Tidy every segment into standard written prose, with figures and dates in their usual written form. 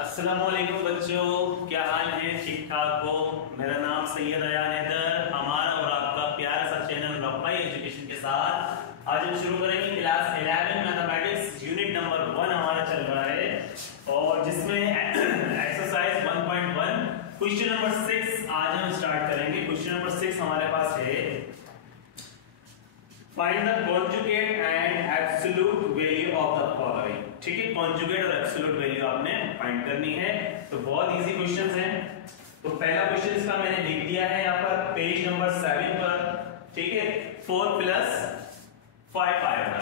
अस्सलामुअलैकुम बच्चों, क्या हाल है? ठीक ठाक हो? मेरा नाम सैयद अयान हैदर, हमारा और आपका प्यारा सा चैनल रब्बाई एजुकेशन के साथ आज हम शुरू करेंगे क्लास 11 मैथमेटिक्स यूनिट नंबर 1 हमारा चल रहा है और जिसमें एक्सरसाइज 1.1 क्वेश्चन नंबर 6 आज हम स्टार्ट करेंगे। क्वेश्चन नंबर 6 हमारे पास है find the conjugate and absolute value of the following. ठीक है, कॉन्जुगेट और एब्सोल्यूट वैल्यू आपने फाइंड करनी है। तो बहुत इजी क्वेश्चंस हैं। तो पहला क्वेश्चन इसका मैंने लिख दिया है यहाँ पर पेज नंबर 7 पर। ठीक है, 4 + 5 आएगा।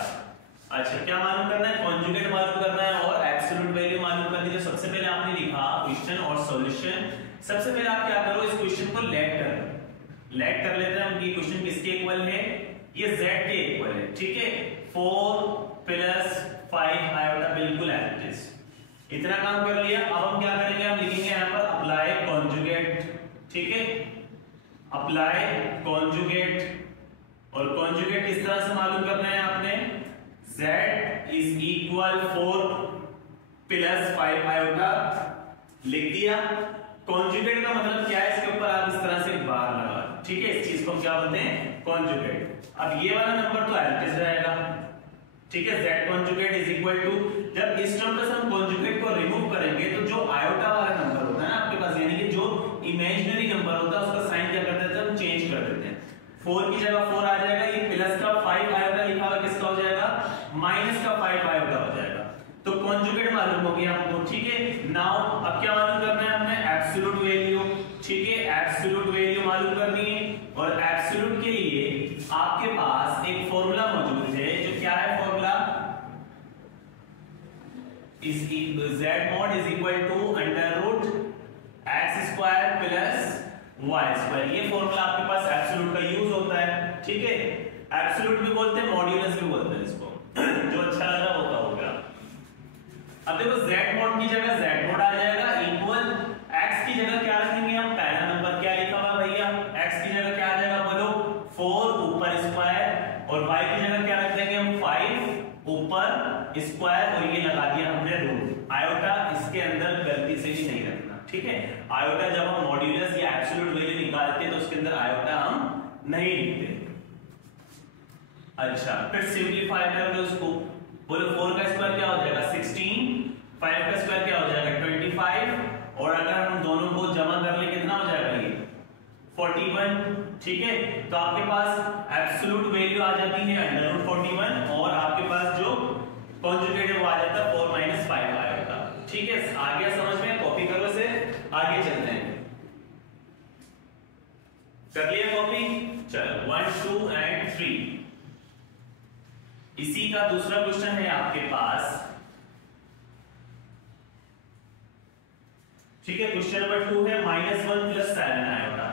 अच्छा, क्या मालूम करना है? कॉन्जुगेट मालूम करना है और एब्सोल्यूट वैल्यू मालूम करनी है। तो सबसे पहले आपने लिखा क्वेश्चन और सॉल्यूशन। सबसे पहले आप क्या करो, इस क्वेश्चन को लेट कर लेते हैं हम कि क्वेश्चन किसके इक्वल है। ये z के इक्वल है। ठीक है, 4 + 5 आयोटा बिल्कुल एज इट इज। इतना काम कर लिया। अब हम क्या करेंगे, हम लिखेंगे यहाँ पर अप्लाई कॉन्जुगेट। ठीक है, अप्लाई कॉन्जुगेट। और कॉन्जुगेट किस तरह से मालूम करना है आपने? z = 4 + 5 आयोटा लिख दिया। कॉन्जुगेट का मतलब क्या है? इसके ऊपर आप इस तरह से बार लगा। ठीक है, इस चीज को क्या बोलते हैं? कॉन्जुगेट। अब ये वाला नंबर तो एल्टिस रहेगा। ठीक है, z कॉन्जुगेट = जब इस टर्म से हम कॉन्जुगेट को रिमूव करेंगे तो जो आयोटा वाला नंबर होता है ना आपके पास, यानी कि जो इमेजिनरी नंबर होता है उसका साइन क्या कर देते हैं? हम चेंज कर देते हैं। 4 की जगह 4 आ जाएगा। ये प्लस का 5 आयोटा लिखा हुआ किसका हो जाएगा? माइनस का 5 आयोटा हो जाएगा। तो कॉन्जुगेट मालूम हो गया हमको। ठीक है, नाउ अब क्या मालूम करना है हमने? Absolute value. ठीक है, एब्सोल्यूट वैल्यू मालूम करनी है। और एब्सोल्यूट के लिए आपके पास एक फॉर्मूला मौजूद है। जो क्या है formula? z mod = √x² + y²। ये फॉर्मूला आपके पास एब्सोल्यूट का यूज होता है। ठीक है, एब्सोल्यूट भी बोलते हैं, मॉड्यूलस भी बोलते हैं इसको। जो अच्छा लग रहा होता होगा। अब देखो, z mod की जगह z mod आ जाएगा इक्वल x की जगह क्या रखेंगे हम? पहला नंबर क्या लिखा हुआ भैया? x की जगह क्या आ जाएगा बोलो? 4 ऊपर स्क्वायर। और y की जगह क्या रख देंगे हम? 5 ऊपर स्क्वायर। और ये लगा दिया हमने रूट। आयोटा इसके अंदर गलती से भी नहीं रखना। ठीक है, आयोटा जब हम मॉड्यूलस या एब्सोल्यूट वैल्यू निकालते हैं तो उसके अंदर आयोटा हम नहीं लिखते। अच्छा, फिर सिंपलीफाई कर लो उसको। बोलो 4 का स्क्वायर क्या हो जाएगा? 16। 5 का स्क्वायर क्या हो जाएगा? 25। और अगर हम दोनों को जमा कर ले कितना हो जाएगा? ये 41। ठीक है, तो आपके पास एब्सोल्यूट वैल्यू आ जाती है √41 और आपके पास जो कॉन्जुगेट है वो आ जाता है 4 - 5 आएगा। ठीक है, आ गया समझ में? कॉपी करो से आगे चलते हैं। कर लिया कॉपी? चलो 1 2 और 3। इसी का दूसरा क्वेश्चन है आपके पास। ठीक है, क्वेश्चन नंबर 2 है -1 + 7 आयोटा।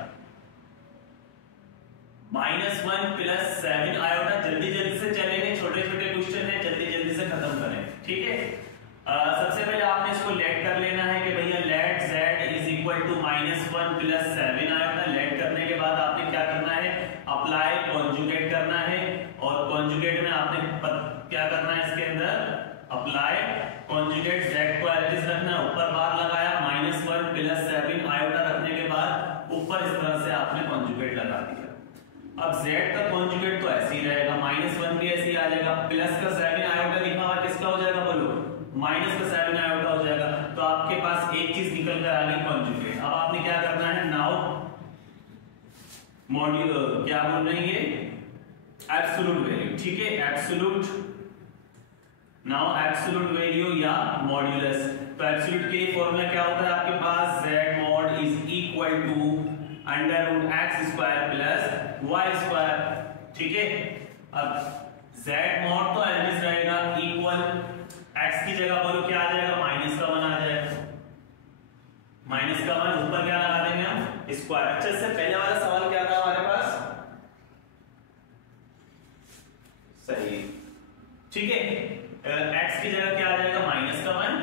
-1 + 7 आयोटा। जल्दी से चलेंगे, छोटे छोटे क्वेश्चन है, जल्दी से खत्म करें। ठीक है, सबसे पहले आपने इसको लेट कर लेना है कि भैया लेट z = -1 + 7 आयोटा। लेट करने के बाद आपने क्या करना है? अप्लाई कॉन्जुगेट करना है। और कॉन्जुगेट में आपने क्या करना है? इसके अंदर अप्लाई कॉन्जुगेट z को एज रखना है। ऊपर बार लगाया, -1 + 7 आयोटा रखने के बाद ऊपर इस तरह से आपने कॉन्जुगेट लगा दिया। अब z का कॉन्जुगेट तो ऐसे ही रहेगा, -1 भी ऐसे ही आ जाएगा। प्लस का 7 आयोटा लिखा हुआ किसका हो जाएगा बोलो? माइनस का 7 आयोटा हो जाएगा। तो आपके पास एक चीज निकल कर आ गई, कॉन्जुगेट। अब आपने क्या करना है? नाउ मॉड्यूल क्या बोल रहे हैं ये? Absolute value. ठीक है, एब्सोल्यूट। नाउ एब्सोल्यूट वैल्यू या मॉड्यूलस। तो एब्सोल्यूट के लिए फॉर्मूला क्या होता है आपके पास? z mod = √x² + y²। ठीक है, अब z mod तो एल्टिस रहेगा इक्वल x की जगह बोलो क्या आ जाएगा? -1 आ जाएगा। -1 ऊपर क्या लगा देंगे हम? स्क्वायर। अच्छा, इससे पहले वाला सवाल क्या था हमारे पास? सही। ठीक है, x की जगह क्या आ जाएगा? -1।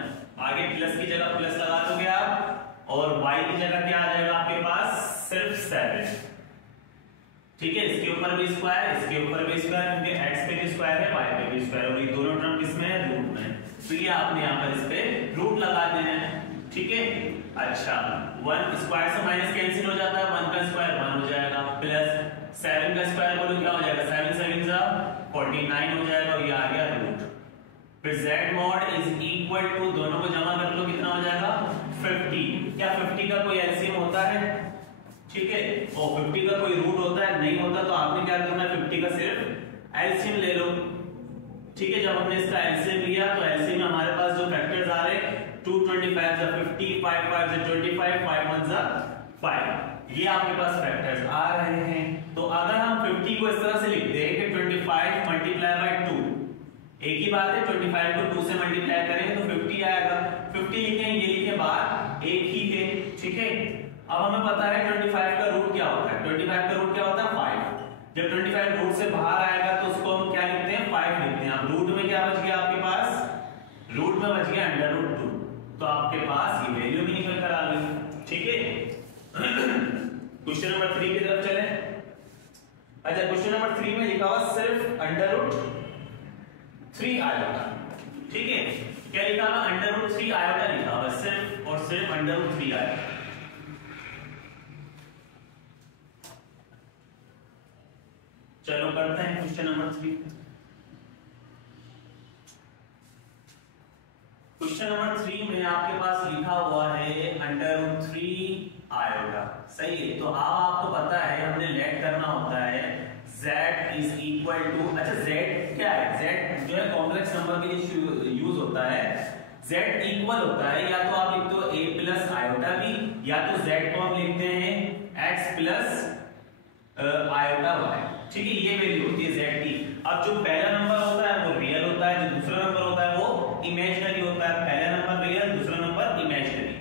आगे प्लस की जगह प्लस लगा दोगे आप। और y की जगह क्या आ जाएगा आपके पास? सिर्फ 7। ठीक है, इसके ऊपर भी स्क्वायर, इसके ऊपर भी स्क्वायर, क्योंकि x पे भी स्क्वायर है, y पे भी स्क्वायर, और ये दोनों टर्म किसमें है? रूट में। तो ये आपने यहाँ पर इस पे रूट लगा देना है। ठीक है। अच्छा 1 स्क्वायर से माइनस कैंसिल हो जाता है, 1 का स्क्वायर 1 हो जाएगा, प्लस 7 का स्क्वायर बोलो क्या हो जाएगा, 7 7 जा 49 हो जाएगा, और ये आ गया रूट। फिर z mod is equal to, दोनों को जमा कर लो कितना हो जाएगा 50। क्या 50 का कोई एलसीएम होता है, ठीक है, और 50 का कोई रूट होता है, नहीं होता, तो आपने क्या करना है 50 का सिर्फ एलसीएम ले लो, ठीक है। जब हमने इसका एलसीएम लिया तो एलसीएम में हमारे पास जो फैक्टर्स आ रहे 225 जा 50, 5 5 जा 25, 5 1 जा 5, ये आपके पास फैक्टर्स आ रहे हैं। तो अगर हम 50 को इस तरह से लिख दें कि 25 मल्टीप्लाई बाय 2, एक ही बात है, 25 को 2 से मल्टीप्लाई करेंगे तो 50 आएगा, 50 लिखेंगे, ये लिखे बाद एक ही है, ठीक है। अब हमें पता है 25 का रूट क्या होता है, 25 का रूट क्या होता है 5। जब 25 रूट से बाहर आएगा तो उसको हम क्या लिखते हैं 5 लिखते हैं। अब रूट में क्या बच गया आपके पास, रूट में बच गया √2, तो आपके पास ये वैल्यू भी निकल कर आ गई, ठीक है। क्वेश्चन नंबर 3 की तरफ चलें। अच्छा क्वेश्चन नंबर 3 में लिखा हुआ सिर्फ √3 आयोटा, ठीक है। क्या लिखा हुआ √3 आयोटा लिखा हुआ, सिर्फ और सिर्फ √3 आयोटा। चलो करते हैं क्वेश्चन नंबर 3। क्वेश्चन नंबर 3 में आपके पास लिखा हुआ है √3 आयोटा, सही है। तो अब आपको पता है हमने लेट करना होता है z इज इक्वल टू, अच्छा z क्या है, z जो है कॉम्प्लेक्स नंबर के लिए यूज होता है, z इक्वल होता है, या तो आप लिखते हो a प्लस आयोटा b, या तो z को हम लिखते हैं x प्लस आयोटा y, ठीक है। ये वैल्यू होती है z की। अब जो पहला नंबर होता है वो रियल होता है, जो दूसरा नंबर होता है वो इमेजिनरी होता है, पहला नंबर रियल, दूसरा नंबर इमेजिनरी।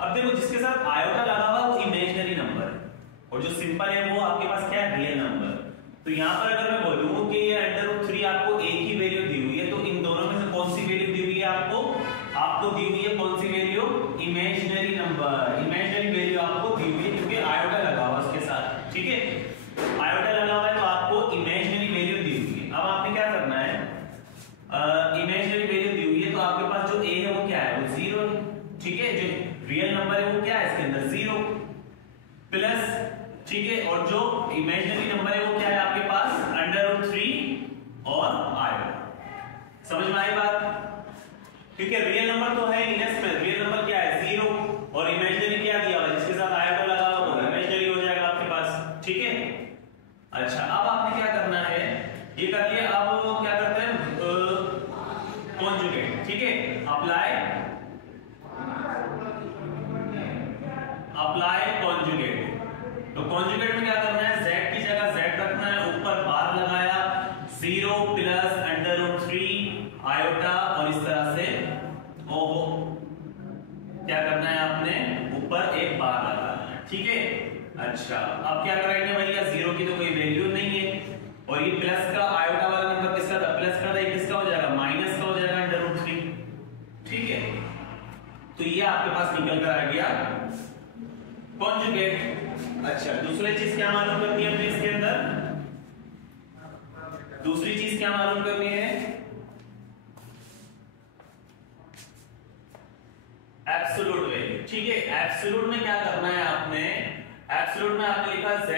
अब देखो जिसके साथ आयोटा लगा हुआ वो इमेजिनरी नंबर है, और जो सिंपल है वो आपके पास क्या है, रियल नंबर। तो यहाँ पर अगर मैं बोलूं कि ये √3 आपको एक ही वैल्यू दी हुई है, तो इन दोनों में से कौन सी वैल्यू दी हुई है आपको दी हुई है कौन सी value, imaginary number, imaginary value आपको दी हुई है, क्योंकि आयोटा लगा हुआ उसके साथ, ठीक है। आयोटा लगा हुआ है तो आपको इमेजिनरी वैल्यू दी हुई है। अब आपने क्या करना है, इमेजिनरी वैल्यू दी हुई है तो आपके पास जो a है वो क्या है, वो 0 है, ठीक है। जो रियल नंबर है वो क्या है, इसके अंदर 0 प्लस, ठीक है, और जो इमेजिनरी नंबर है वो क्या है आपके पास √3 और आयोटा। समझ में आई बात, क्योंकि रियल नंबर तो है इसमें, रियल नंबर क्या है 0, और इमेजिनरी क्या दिया हुआ है, जिसके साथ आयोटा लगा हुआ वो इमेजिनरी हो जाएगा आपके पास, ठीक है। अच्छा अब आपने क्या करना है, ये कर लिया, अब क्या करते हैं कॉन्जुगेट, ठीक है। Apply conjugate. तो कॉन्जुगेट में क्या करना है, z की जगह z रखना है, ऊपर बार लगाया 0 प्लस √3 आयोटा, और इस तरह से ओहो क्या करना है आपने, ऊपर एक बार लगाना है, ठीक है। अच्छा अब क्या करेंगे भैया, 0 की तो कोई वैल्यू नहीं है, और ये प्लस का आयोटा वाला नंबर किसका था, प्लस का था, ये किसका हो जाएगा, माइनस का हो जाएगा √3, ठीक है। तो ये आपके पास निकल कर आ गया कॉन्जुगेट। अच्छा दूसरी चीज क्या मालूम करनी है हमने इसके अंदर, दूसरी चीज क्या मालूम करनी है, एब्सोल्यूट वैल्यू, ठीक है। एब्सोल्यूट में क्या करना है आपने, एब्सोल्यूट में आपने लिखा z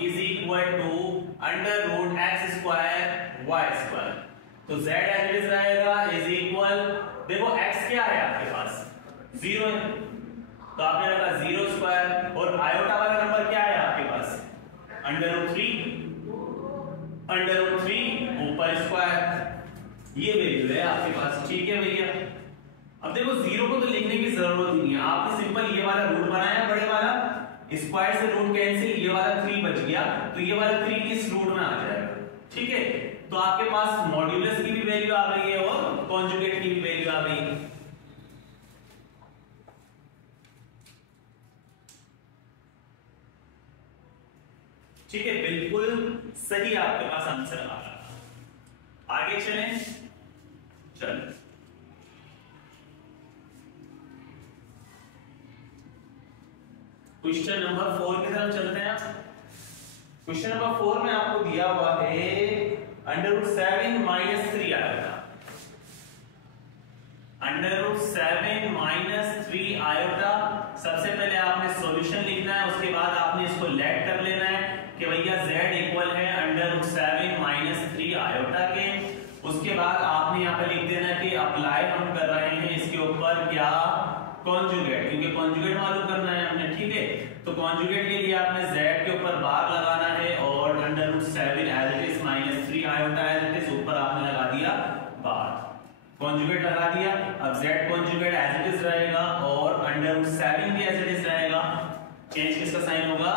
is equal to √x² y², तो z एज इट रहेगा इज इक्वल, देखो x क्या है आपके पास 0 है, तो आपने रखा 0², और आयोटा वाला नंबर क्या है आपके पास √3 ऊपर स्क्वायर, ये वैल्यू है आपके पास, ठीक है भैया। अब देखो 0 को तो लिखने की जरूरत नहीं है, आपने सिंपल ये वाला रूट बनाया बड़े वाला, स्क्वायर से रूट कैंसिल, ये वाला 3 बच गया, तो ये वाला 3 इस रूट में आ जाएगा, ठीक है। तो आपके पास मॉड्यूलस की भी वैल्यू आ गई है और कॉन्जुगेट की भी वैल्यू आ गई है। ठीक है, बिल्कुल सही आपके पास आंसर आ रहा। आगे चलें, चलो क्वेश्चन नंबर 4 की तरफ चलते हैं। क्वेश्चन नंबर 4 में आपको दिया हुआ है √7 - 3 आएगा, √7 माइनस 3 आयोटा। सबसे पहले आपने सॉल्यूशन लिखना है, उसके बाद आपने इसको लेट कर लेना है कि भैया z इक्वल है √7 माइनस 3 आयोटा के। उसके बाद आपने यहाँ पे लिख देना है कि अप्लाई हम कर रहे हैं इसके ऊपर क्या, कॉन्जुगेट, क्योंकि कॉन्जुगेट मालूम करना है हमने, ठीक है। तो कॉन्जुगेट के लिए आपने z के ऊपर बार लगाना है और √7 as it is minus 3 iota as it is ऊपर आपने लगा दिया बार, कॉन्जुगेट लगा दिया। अब z conjugate as it is रहेगा और √7 भी एज इट इज रहेगा। चेंज किसका साइन होगा,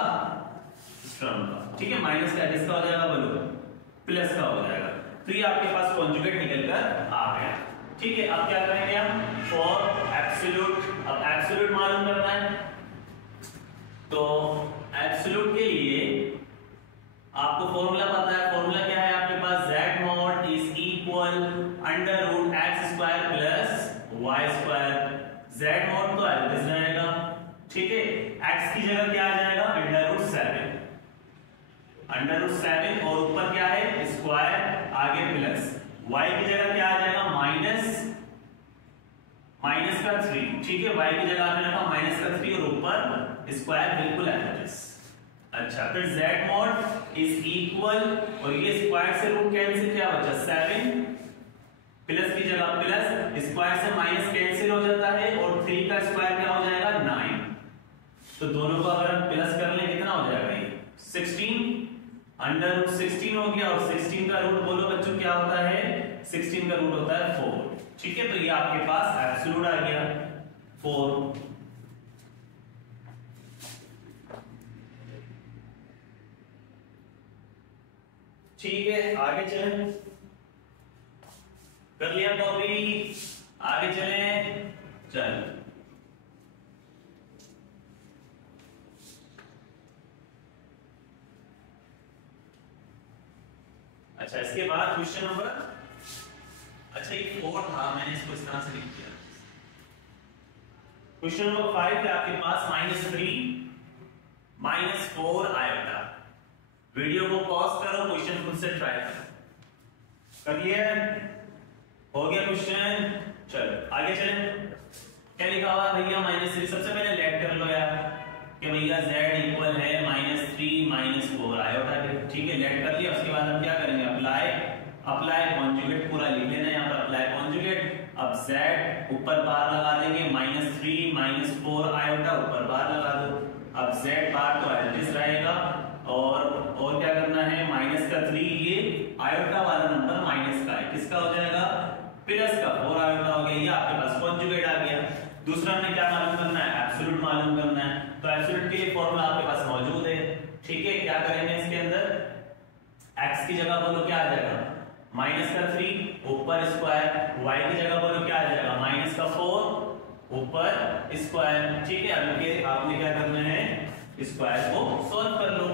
स्ट्रम का, ठीक है। माइनस का किसका हो जाएगा बोलो, प्लस का हो जाएगा। तो ये आपके पास कॉन्जुगेट निकल कर आ गया, ठीक है। अब क्या करेंगे हम, फॉर एब्सोल्यूट, अब एब्सोल्यूट मालूम करना है। तो एब्सोल्यूट के लिए आपको फॉर्मूला पता है, फॉर्मूला क्या है आपके पास, z mod is equal √x² plus y²। z mod तो एज इट इज रहेगा, ठीक है। x की जगह क्या आ जाएगा, √7 और ऊपर क्या है स्क्वायर, आगे प्लस, y की जगह क्या आ जाएगा माइनस का 3, ठीक है। y की जगह आपने रखा माइनस का 3 और ऊपर स्क्वायर, बिल्कुल एज। अच्छा, फिर z mod इज इक्वल, और ये स्क्वायर से रूट कैंसिल, क्या बचा 7, प्लस की जगह प्लस, स्क्वायर से माइनस कैंसिल हो जाता है और 3 का स्क्वायर क्या हो जाएगा 9। तो दोनों को अगर हम प्लस कर लें कितना हो जाएगा ये 16, √16 हो गया। और 16 का रूट बोलो बच्चों क्या होता है, 16 का रूट होता है 4, ठीक है। तो ये आपके पास एब्सोल्यूट आ गया 4। ठीक है, आगे चलें, कर लिया कॉपी, आगे चलें, चल। अच्छा, इसके बाद क्वेश्चन नंबर, अच्छा ये 4 था, मैंने इसको इस तरह से लिख दिया। क्वेश्चन नंबर 5 है आपके पास, -3 -4 आयोटा। वीडियो को पॉज करो, क्वेश्चन खुद से ट्राई करो। कर लिया, हो गया क्वेश्चन, चलो आगे चलें। क्या लिखा हुआ है भैया, -3। सबसे पहले लेट कर लो यार कि भैया z इक्वल है -3 -4 आयोटा के, ठीक है। लेट कर लिया, उसके बाद हम क्या करेंगे, अप्लाई कॉन्जुगेट पूरा लिख लेना है यहाँ पर, अप्लाई कॉन्जुगेट। अब z ऊपर बार लगा देंगे, -3 -4 आयोटा, ऊपर बार लगा दो। अब z बार तो एज इट इज रहेगा, और क्या करना है, माइनस का 3, ये आयोटा वाला नंबर माइनस का है, किसका हो जाएगा, प्लस का 4 आयोटा हो गया। ये आपके पास कॉन्जुगेट आ गया। दूसरा हमने क्या मालूम करना है, एब्सोल्यूट मालूम करना है। तो एब्सोल्यूट के लिए फॉर्मूला आपके पास मौजूद है, ठीक है। क्या करेंगे इसके अंदर, x की जगह बोलो क्या आ जाएगा, माइनस का 3 ऊपर स्क्वायर, y की जगह बोलो क्या आ जाएगा, माइनस का 4 ऊपर स्क्वायर, ठीक है। अब आपने क्या करना है, स्क्वायर को सॉल्व कर लो।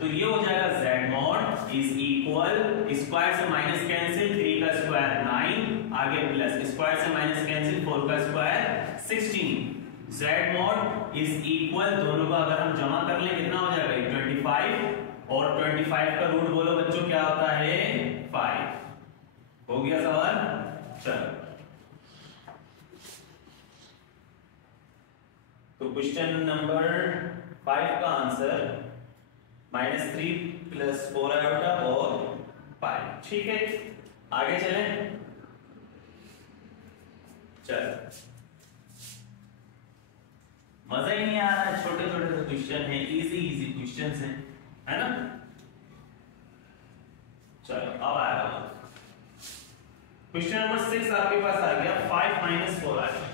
तो ये हो जाएगा z mod is equal, square से माइनस कैंसिल, 3 का स्क्वायर 9, आगे प्लस, स्क्वायर से माइनस कैंसिल, 4 का square 16। z mod is equal, दोनों को अगर हम जमा कर लें कितना हो जाएगा 25, और 25 का रूट बोलो बच्चों क्या होता है 5। हो गया सवाल, चलो। तो क्वेश्चन नंबर 5 का आंसर -3 + 4 आयोटा और 5, ठीक है। आगे चलें, चल। मजा ही नहीं आ रहा है, छोटे छोटे क्वेश्चन है, इजी क्वेश्चन है ना। चलो अब आएगा क्वेश्चन नंबर 6 आपके पास आ गया, 5 - 4 आयोटा।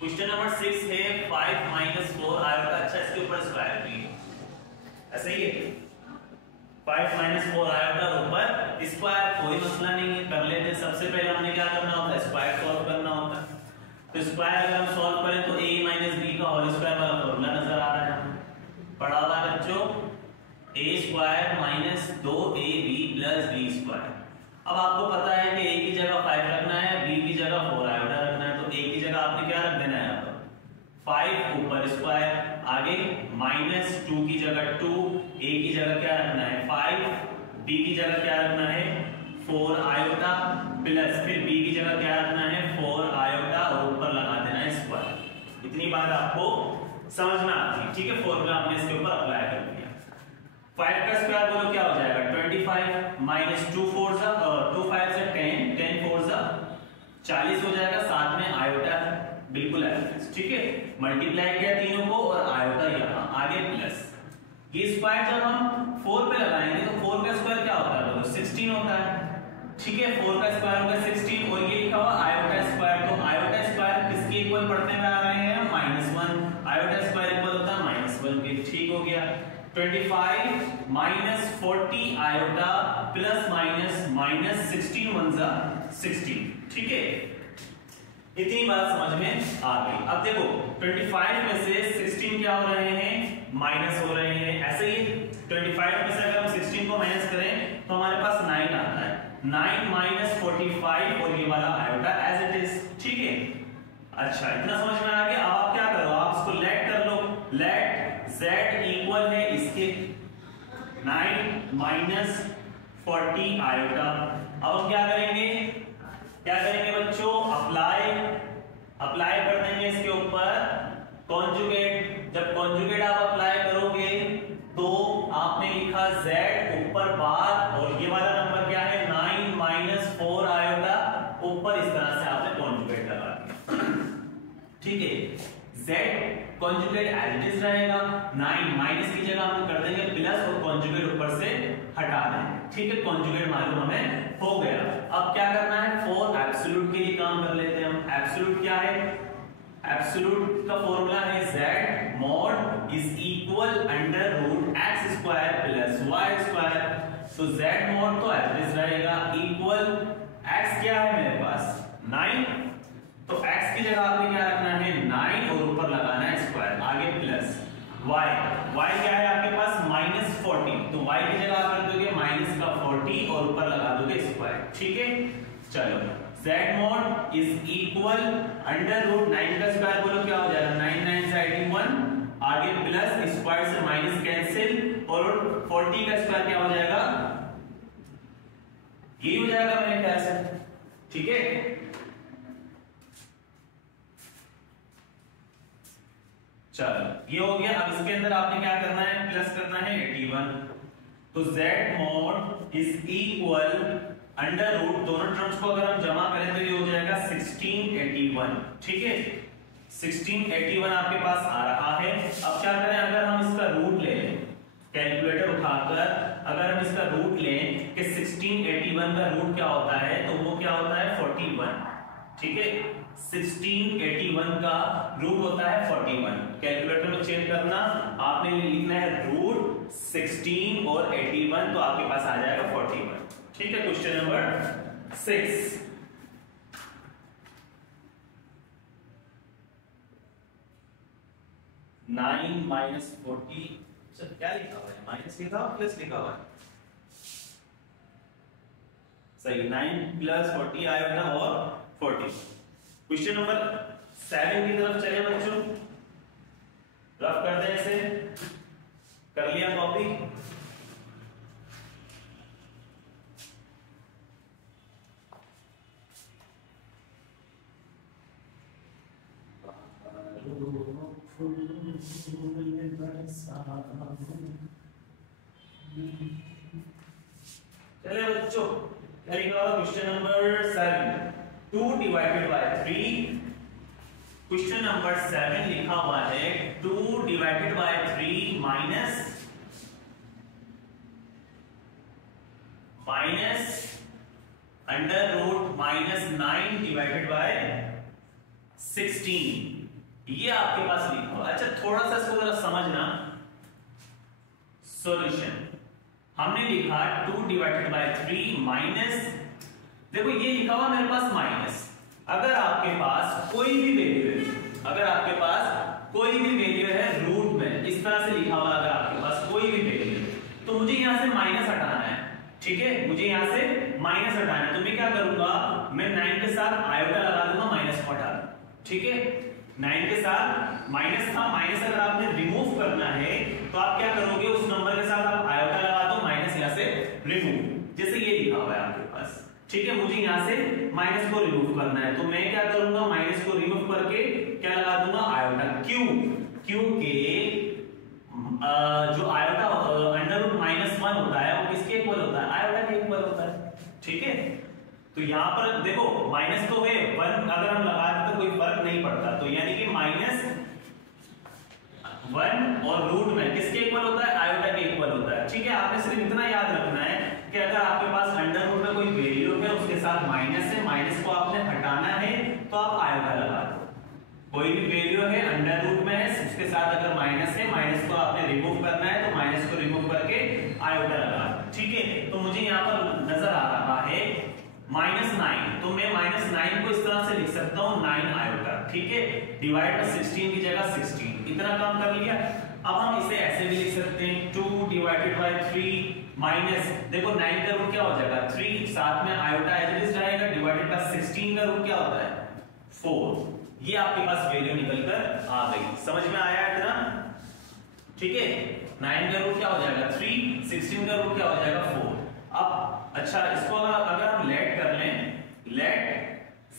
क्वेश्चन नंबर 6 है 5 - 4 आयोटा। अच्छा, इसके ऊपर स्क्वायर भी है, ऐसे ही है, 5 - 4 आयोटा ऊपर स्क्वायर, कोई मसला नहीं है, कर लेते हैं। सबसे पहले हमने क्या करना होता है, स्क्वायर सॉल्व करना होता है। तो स्क्वायर अगर हम सॉल्व करें तो a - b का होल स्क्वायर वाला फॉर्मूला नजर आ रहा है, पढ़ा हुआ है बच्चों, a² - 2ab + b²। अब आपको पता है कि a की जगह 5 रखना है, b की जगह 4 आयोटा रखना है। तो a की जगह आपने क्या रख देना है यहाँ पर 5 ऊपर स्क्वायर, आगे -2 की जगह 2, a की जगह क्या रखना है 5, b की जगह क्या रखना है 4 आयोटा, प्लस फिर b की जगह क्या रखना है 4 इतनी बात आपको समझना आती है, ठीक है। फॉर्मूला हमने इसके ऊपर अप्लाई कर दिया। 5 का स्क्वायर बोलो क्या हो जाएगा 25 माइनस 2 4 जा 2 5 से 10 10 4 जा 40 हो जाएगा, साथ में आयोटा बिल्कुल है, ठीक है। मल्टीप्लाई किया तीनों को और आयोटा यहाँ आगे प्लस। ये स्क्वायर जब हम 4 पे लगाएंगे तो 4 का स्क्वायर क्या होता है बोलो 16 होता है, ठीक है। 4 का स्क्वायर होगा 16 और ये लिखा हुआ आयोटा स्क्वायर, तो आयोटा स्क्वायर किसके इक्वल पढ़ने में आ रहे हैं -1, आयोटा स्क्वायर इक्वल होता है -1 के, ठीक हो गया। 25 माइनस 40 आयोटा प्लस माइनस 16 1 जा 16, ठीक है। इतनी बात समझ में आ गई। अब देखो 25 में से 16 क्या हो रहे हैं माइनस हो रहे हैं, ऐसे ही 25 में से अगर हम 16 को माइनस करें तो हमारे पास 9 आता है, 9 माइनस 45 और ये वाला आयोटा एज इट इज, ठीक है। अच्छा इतना समझ में आ गया। अब आप क्या करो, आप इसको लेट कर लो, लेट z इक्वल है इसके 9 माइनस 40 आयोटा। अब हम क्या करेंगे बच्चों, अप्लाई कर देंगे इसके ऊपर कॉन्जुगेट। जब कॉन्जुगेट आप अप्लाई करोगे तो आपने लिखा z ऊपर बार और ये वाला नंबर क्या है 9 माइनस 4 आयोटा ऊपर, इस तरह से आपने कॉन्जुगेट लगा दिया, ठीक है। z conjugate as it is रहेगा, 9 माइनस की जगह हम कर देंगे प्लस और कॉन्जुगेट ऊपर से हटा देंगे, ठीक है। कॉन्जुगेट मालूम हमें हो गया। अब क्या करना है, फॉर एब्सोल्यूट के लिए काम कर लेते हैं हम। एब्सोल्यूट क्या है, एब्सोल्यूट का फॉर्मूला है z mod is equal under root x square plus y square. तो z mod तो एज इट इज रहेगा इक्वल x क्या है मेरे पास 9, तो x की जगह आपने क्या रखना है 9 और ऊपर लगाना है स्क्वायर, आगे प्लस y क्या है आपके पास -40, तो y की जगह आप रख दोगे -40 और ऊपर लगा दोगे स्क्वायर, ठीक है। चलो z mod is equal under root 9 का स्क्वायर बोलो क्या हो जाएगा 9 9 से 81, आगे प्लस स्क्वायर से माइनस कैंसिल और 40 का स्क्वायर क्या हो जाएगा ये हो जाएगा मेरे ख्याल से, ठीक है। चलो ये हो गया। अब इसके अंदर आपने क्या करना है, प्लस करना है 81, तो z mod is equal under root, दोनों टर्म्स को अगर हम जमा करें तो ये हो जाएगा 1681, ठीक है। 1681 आपके पास आ रहा है। अब क्या करें, अगर हम इसका रूट लें कैलकुलेटर उठाकर, अगर हम इसका रूट लें कि 1681 का रूट क्या होता है, तो वो क्या होता है 41, ठीक है। 1681 का रूट होता है 41। कैलकुलेटर में चेंज करना, आपने लिखना है रूट 16 और 81, तो आपके पास आ जाएगा 41, ठीक है। क्वेश्चन नंबर 6, नाइन माइनस 40, क्या लिखा हुआ है, माइनस लिखा हुआ प्लस लिखा हुआ है, सही 9 प्लस 40 आएगा और 40। क्वेश्चन नंबर 7 की तरफ चले बच्चों, रफ कर दें इसे, कर लिया कॉपी, चलिए बच्चों क्या लिखा हुआ question number 7, 2 divided by 3। Question number 7 लिखा हुआ है 2 divided by 3 minus under root -9 divided by 16, ये आपके पास लिखा हुआ। अच्छा थोड़ा सा इसको जरा समझना, सॉल्यूशन हमने लिखा 2 डिवाइडेड बाय 3 माइनस, देखो ये लिखा हुआ मेरे पास माइनस, अगर आपके पास कोई भी वैल्यू है, अगर आपके पास कोई भी वैल्यू है रूट में इस तरह से लिखा हुआ, अगर आपके पास कोई भी वैल्यू है तो मुझे यहां से माइनस हटाना है, ठीक है। मुझे यहां से माइनस हटाना है, तो मैं क्या करूंगा, मैं 9 के साथ आयोटा लगा दूंगा, माइनस को हटा दूंगा, ठीक है। 9 के साथ माइनस था, माइनस अगर आपने रिमूव करना है तो आप क्या करोगे, उस नंबर के साथ आप आयोटा लगा दो, माइनस यहां से रिमूव, जैसे ये लिखा हुआ है आपके पास, ठीक है, मुझे यहाँ से माइनस को रिमूव करना है, तो मैं क्या करूंगा, माइनस को रिमूव करके क्या लगा दूंगा, आयोटा। क्यों? क्योंकि जो आयोटा अंडर रूट -1 होता है वो किसके इक्वल होता है, आयोटा के इक्वल होता है। ठीक है, तो यहाँ पर देखो माइनस तो है, 1 अगर हम लगा दें तो कोई फर्क नहीं पड़ता, तो यानी कि -1 और रूट में किसके इक्वल होता है, आयोटा के इक्वल होता है। ठीक है, आपने सिर्फ इतना याद रखना है कि अगर आपके पास अंडर रूट में कोई वैल्यू है उसके साथ माइनस है, माइनस को आपने हटाना है तो आप आयोटा लगा दो। कोई भी वैल्यू है अंडर रूट में है, उसके साथ अगर माइनस है, माइनस को आपने रिमूव करना है तो माइनस को रिमूव करके आयोटा लगा दो। ठीक है, तो मुझे यहाँ पर नजर आ रहा है -9, तो मैं -9 को इस तरह से लिख सकता हूँ 9 आयोटा। ठीक है, डिवाइड बाय 16 की जगह 16, इतना काम कर लिया। अब हम इसे ऐसे भी लिख सकते हैं 2 डिवाइडेड बाय 3 माइनस, देखो 9 का रूट क्या हो जाएगा 3, साथ में आयोटा एज इट इज रहेगा, डिवाइडेड बाय 16 का रूट क्या होता है 4। ये आपके पास वैल्यू निकलकर आ गई, समझ में आया इतना? ठीक है, 9 का रूट क्या हो जाएगा 3, 16 का रूट क्या हो जाएगा 4। अब अच्छा, इसको अगर हम लेट कर लें, लेट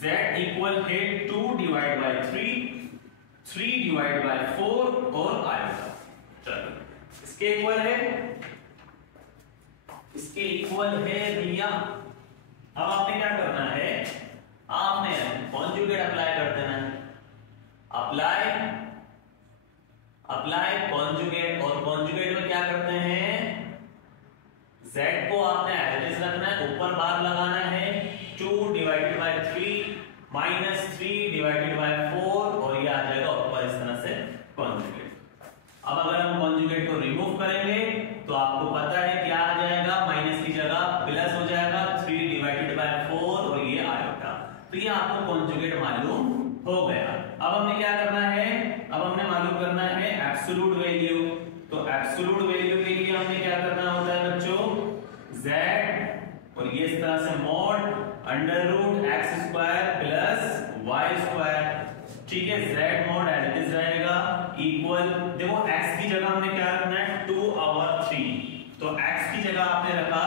z इक्वल है 2 डिवाइड बाय 3, 3 डिवाइड बाय 4 और आयोटा। चलो, इसके इक्वल है, इसके इक्वल है भैया। अब आपने क्या करना है, आपने कॉन्जुगेट अप्लाई कर देना है, अप्लाई कॉन्जुगेट, और कॉन्जुगेट में क्या करते हैं, z को आपने एज इट इज रखना है, ऊपर बार लगाना है 2 divided by 3 minus 3 divided by 4 और ये आ जाएगा ऊपर इस तरह से कॉन्जुगेट। अब अगर हम कॉन्जुगेट को रिमूव करेंगे तो आपको पता है क्या आ जाएगा, माइनस की जगह प्लस हो जाएगा 3 डिवाइडेड बाय 4 और ये आयोटा। तो ये आपको कॉन्जुगेट मालूम हो गया। अब हमने क्या करना है, अब हमने मालूम करना है एब्सोल्यूट वैल्यू। तो एब्सोल्यूट वैल्यू के लिए हमने क्या करना होता है बच्चों, z और ये इस तरह से mod under root x square plus y square. ठीक है, z mod as it is रहेगा इक्वल, देखो x की जगह हमने क्या रखना है 2/3, तो x की जगह आपने रखा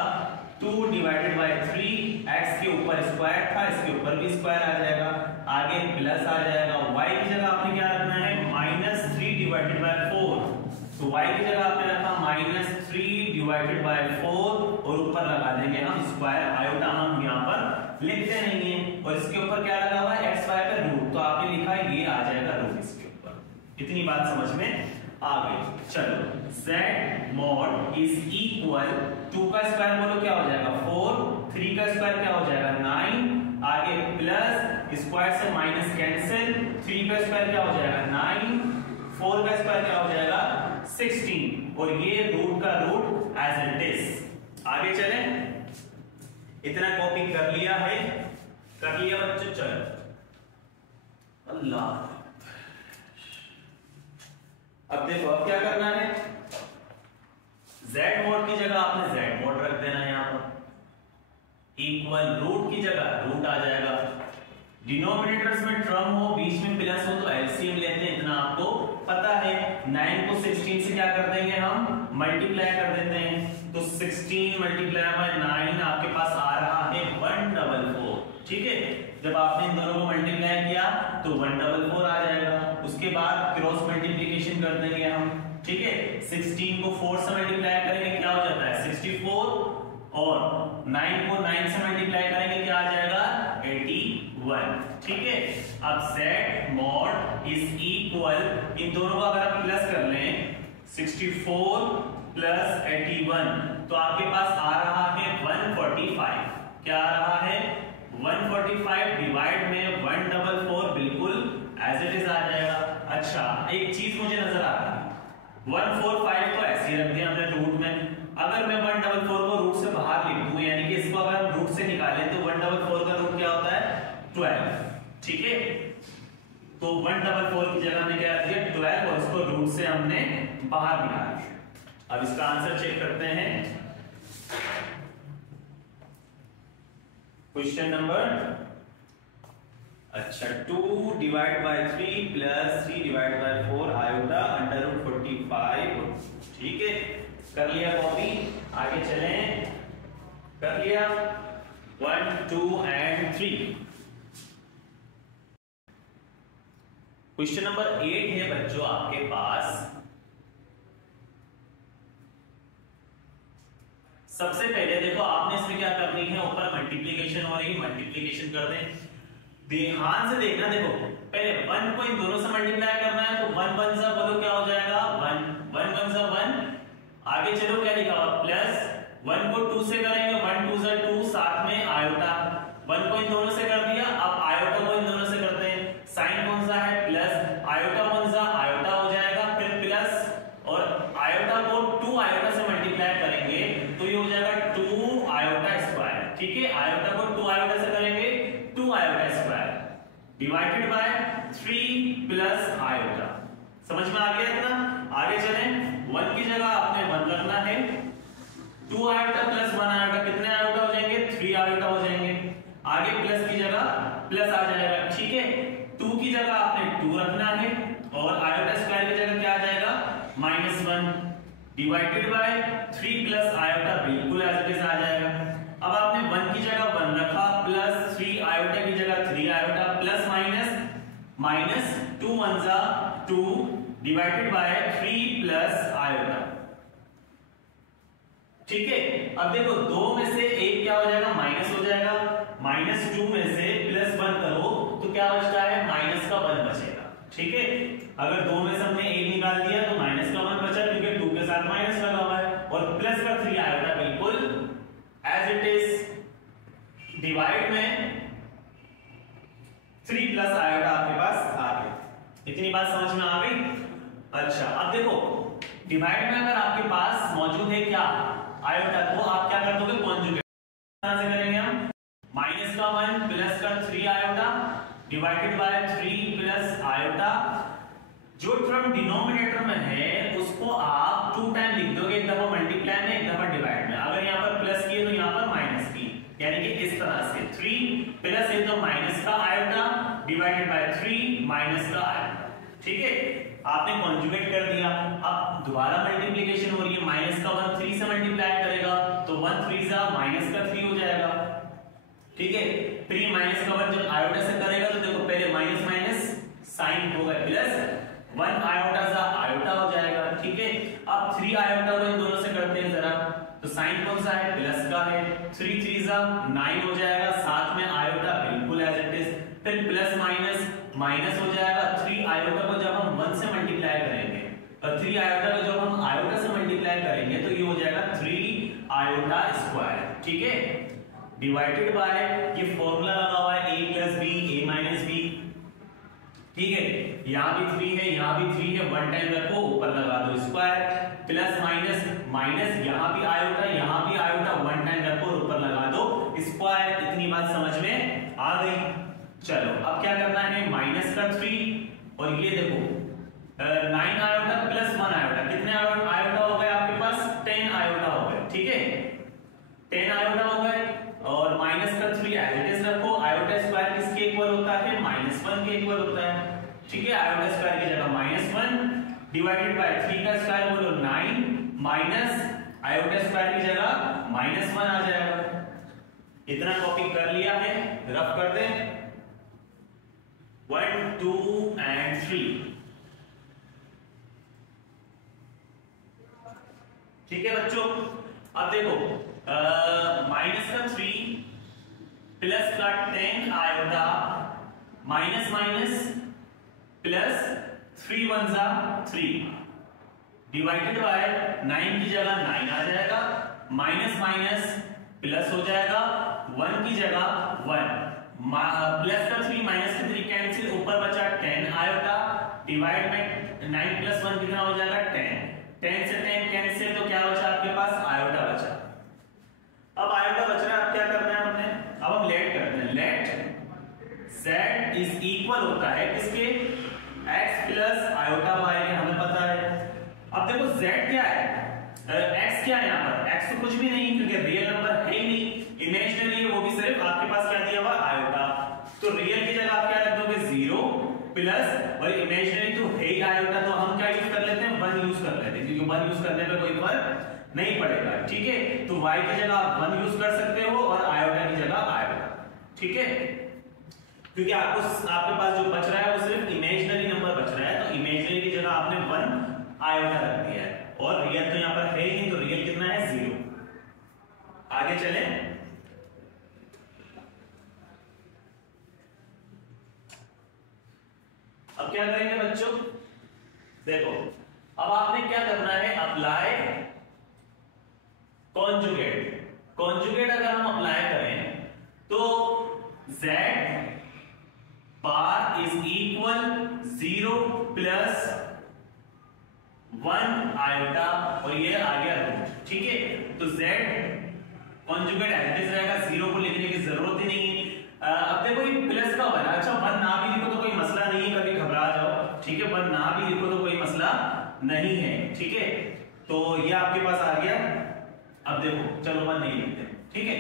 2 डिवाइडेड बाय 3, x के ऊपर स्क्वायर था, इसके ऊपर भी स्क्वायर आ जाएगा, आगे प्लस आ जाएगा, y की जगह आपने क्या रखना है -3 डिवाइडेड बाय 4, तो y की जगह आपने रखा -3 डिवाइडेड बाय 4 और ऊपर लगा देंगे हम स्क्वायर, आयोटा हम यहाँ पर लिखते नहीं है, और इसके ऊपर क्या लगा हुआ है xy पे रूट, तो आपने लिखा है ये आ जाएगा रूट इसके ऊपर। इतनी बात समझ में आ गई। चलो, z mod इज इक्वल 2 का स्क्वायर बोलो क्या हो जाएगा 4, 3 का स्क्वायर क्या हो जाएगा 9, आगे प्लस स्क्वायर से माइनस कैंसिल, 3 का स्क्वायर क्या हो जाएगा 9, 4 का स्क्वायर क्या हो जाएगा 16 और ये रूट का रूट एज इट इज। आगे चले, इतना कॉपी कर लिया है, कर लिया बच्चों। चलो अल्लाह, अब देखो अब क्या करना है, z mod की जगह आपने z mod रख देना है, यहाँ पर इक्वल रूट की जगह रूट आ जाएगा, डिनोमिनेटर्स में टर्म हो बीच में प्लस हो तो एलसीएम लेते हैं, इतना आपको पता है। 9 को 16 से क्या कर देंगे हम मल्टीप्लाई कर देते हैं, तो 16 मल्टीप्लाई बाय 9 आपके पास आ रहा है 144। ठीक है, जब आपने इन दोनों को मल्टीप्लाई किया तो 144 आ जाएगा, उसके बाद क्रॉस मल्टीप्लिकेशन कर देंगे हम। ठीक है, 16 को 4 से मल्टीप्लाई करेंगे क्या हो जाता है 64, और 9 को 9 से मल्टीप्लाई करेंगे क्या आ जाएगा 81। ठीक है, अब z mod इज इक्वल, इन दोनों को अगर आप प्लस कर लें 64 प्लस 81 तो आपके पास आ रहा है 145। क्या आ रहा है 145 डिवाइड में 144 बिल्कुल एज इट इज आ जाएगा। अच्छा, एक चीज मुझे नजर आ रही है, 145 तो ऐसे ही रख दिया हमने रूट में, अगर मैं 144 को रूट से बाहर लिख दूं, यानी कि इसको अगर हम रूट से निकालें तो 144 का रूट क्या होता है 12। ठीक है, तो 144 की जगह हमने क्या रख दिया 12 और इसको रूट से हमने बाहर निकाल दिया। अब इसका आंसर चेक करते हैं, क्वेश्चन नंबर, अच्छा 2 divide by 3 plus 3 divide by 4 iota under root 45। ठीक है, कर लिया कॉपी, आगे चलें, कर लिया। 1 2 and 3। क्वेश्चन नंबर 8 है बच्चों आपके पास। सबसे पहले देखो आपने इसमें क्या करनी है, ऊपर मल्टीप्लिकेशन हो रही है, मल्टीप्लिकेशन कर दें। ध्यान से देखना, देखो पहले 1 को इन दोनों से मल्टीप्लाई करना है, तो 1 1 सा बोलो क्या हो जाएगा 1 1 1 सा 1। आगे चलो क्या लिखा हुआ प्लस 1 को 2 से करेंगे, 1 2 सा 2, साथ में आयोटा। 1 को इन दोनों से कर दिया, अब आयोटा को इन दोनों से करते हैं। साइन कौन सा है प्लस, आयोटा कौन सा आयोटा हो जाएगा, फिर प्लस और आयोटा को 2 आयोटा से मल्टीप्लाई करेंगे तो ये हो जाएगा 2 आयोटा स्क्वायर। ठीक है, आयोटा को 2 आयोटा से करेंगे 2 iota square divided by 3 plus iota. समझ में आ गया इतना? आगे चलें, 1 की जगह आपने 1 रखना है, 2 आयोटा प्लस 1 आयोटा, कितने आयोटा हो जाएंगे 3 आयोटा हो जाएंगे। आगे प्लस की जगह प्लस आ जाएगा। ठीक है, 2 की जगह आपने 2 रखना है और आयोटा स्क्वायर की जगह क्या आ जाएगा -1 डिवाइडेड बाय 3 प्लस आयोटा, बिल्कुल एज इट इज आ जाएगा। अब आपने 1 की जगह 1 रखा, प्लस 3 आयोटा की जगह 3 आयोटा, प्लस माइनस 2 1 जा 2 डिवाइडेड बाय 3 प्लस आयोटा। ठीक है, अब देखो 2 में से 1 क्या हो जाएगा माइनस हो जाएगा, -2 में से +1 करो तो क्या बचता है माइनस का 1 बचेगा। ठीक है, अगर 2 में से हमने 1 निकाल दिया तो माइनस का 1 बचा, क्योंकि 2 के साथ माइनस लगा हुआ है, और प्लस का 3 आएगा बिल्कुल एज इट इज। डिवाइड में 3 प्लस आएगा आपके पास आ गया। इतनी बात समझ में आ गई? अच्छा, अब देखो डिवाइड में अगर आपके पास मौजूद है क्या आयोटा, तो आप क्या कर दोगे कॉन्जुगेट से करेंगे हम। माइनस का 1 प्लस का 3 iota divided by 3 plus iota. जो टर्म डिनोमिनेटर में है उसको आप 2 टाइम लिख दोगे, एक दफा मल्टीप्लाई में एक दफा डिवाइड में। अगर यहाँ पर प्लस की है तो यहाँ पर माइनस की, यानी कि इस तरह से 3 प्लस है तो माइनस का आयोटा डिवाइडेड बाय 3 माइनस का आयोटा। ठीक है, आपने कॉन्जुगेट कर दिया। अब दोबारा मल्टीप्लिकेशन हो रही है, माइनस का 1 3 से मल्टीप्लाई करेगा तो 1 3 जा माइनस का 3 हो जाएगा। ठीक है, 3 माइनस का 1 जब आयोटा से करेगा तो देखो पहले माइनस माइनस साइन होगा, प्लस 1 आयोटा जा आयोटा हो जाएगा। ठीक है, अब 3 आयोटा को इन दोनों से करते हैं जरा, तो साइन कौन सा है प्लस का है, 3 3 जा 9 हो जाएगा, साथ में आयोटा बिल्कुल एज इट इज, फिर प्लस माइनस माइनस हो जाएगा। 3 आयोटा को जब हम 1 से मल्टीप्लाई करेंगे और 3 आयोटा को जब हम आयोटा से मल्टीप्लाई करेंगे तो ये हो जाएगा 3 आयोटा स्क्वायर। ठीक है, डिवाइडेड बाय ये फॉर्मूला लगा हुआ है a plus b a minus b। ठीक है, यहाँ भी 3 है, यहाँ भी 3 है, 1 टाइम रखो ऊपर लगा दो स्क्वायर, प्लस माइनस माइनस, यहाँ भी आयोटा 1 टाइम रखो और ऊपर लगा दो स्क्वायर। इतनी बात समझ में आ गई? चलो अब क्या करना है, माइनस का 3 और ये देखो 9 आयोटा प्लस 1 आयोटा, कितने आयोटा हो गए आपके पास 10 आयोटा हो गए। ठीक है, 10 आयोटा हो गए और माइनस का 3 एज इट इज रखो। आयोटा स्क्वायर किसके इक्वल होता है -1 के इक्वल होता है। ठीक है, आयोटा स्क्वायर की जगह -1 डिवाइडेड बाय 3 का स्क्वायर बोलो 9 माइनस आयोटा स्क्वायर की जगह -1 आ जाएगा। इतना कॉपी कर लिया है, रफ कर दें 1 2 and 3। ठीक है बच्चों, अब देखो माइनस का 3 प्लस का 10 आयोटा माइनस माइनस प्लस 3 1 जा 3 डिवाइडेड बाय 9 की जगह 9 आ जाएगा, माइनस माइनस प्लस हो जाएगा, 1 की जगह 1, प्लस का 3 माइनस का 3 कैंसिल, ऊपर बचा 10 आयोटा डिवाइड में 9 प्लस 1 कितना हो जाएगा 10, 10 से 10 कैंसिल तो क्या बचा आपके पास आयोटा बचा। अब आयोटा बच रहा है, अब क्या करना है हमने, अब हम लेट करते हैं। लेट z इज इक्वल होता है किसके x प्लस आयोटा y के, हमें पता है। अब देखो z क्या है, x क्या है यहाँ पर, x तो कुछ भी नहीं क्योंकि रियल नंबर है ही नहीं, इमेजिनरी है, वो भी सिर्फ आपके पास क्या दिया हुआ आयोटा, तो रियल की जगह आप क्या रख दोगे 0 प्लस, और इमेजिनरी तो है ही आयोटा, तो हम क्या यूज कर लेते हैं 1 यूज कर लेते हैं, क्योंकि 1 यूज करने पे कोई फर्क नहीं पड़ेगा। ठीक है, तो y की जगह आप 1 यूज कर सकते हो और आयोटा की जगह ठीक है, क्योंकि आपके पास जो बच रहा है वो सिर्फ इमेजिनरी नंबर बच रहा है, तो इमेजिनरी की जगह आपने 1 आयोटा रख दिया है, और रियल तो यहां पर है ही नहीं, तो रियल कितना है 0। आगे चले, अब क्या करेंगे बच्चों, देखो अब आपने क्या करना है, अप्लाई कॉन्जुगेट। कॉन्जुगेट अगर हम अप्लाई करें तो z bar is equal 0 plus 1 iota, और ये आ गया रूट, ठीक है। तो z कॉन्जुगेट एडजस्ट रहेगा, 0 को लिखने की जरूरत ही नहीं है। अब देखो ये प्लस का बना, अच्छा 1 ना भी लिखो तो कोई मसला नहीं है, कभी घबरा जाओ, ठीक है, 1 ना भी लिखो तो कोई मसला नहीं है, ठीक है। तो ये आपके पास आ गया। अब देखो चलो 1 नहीं लिखते, ठीक है,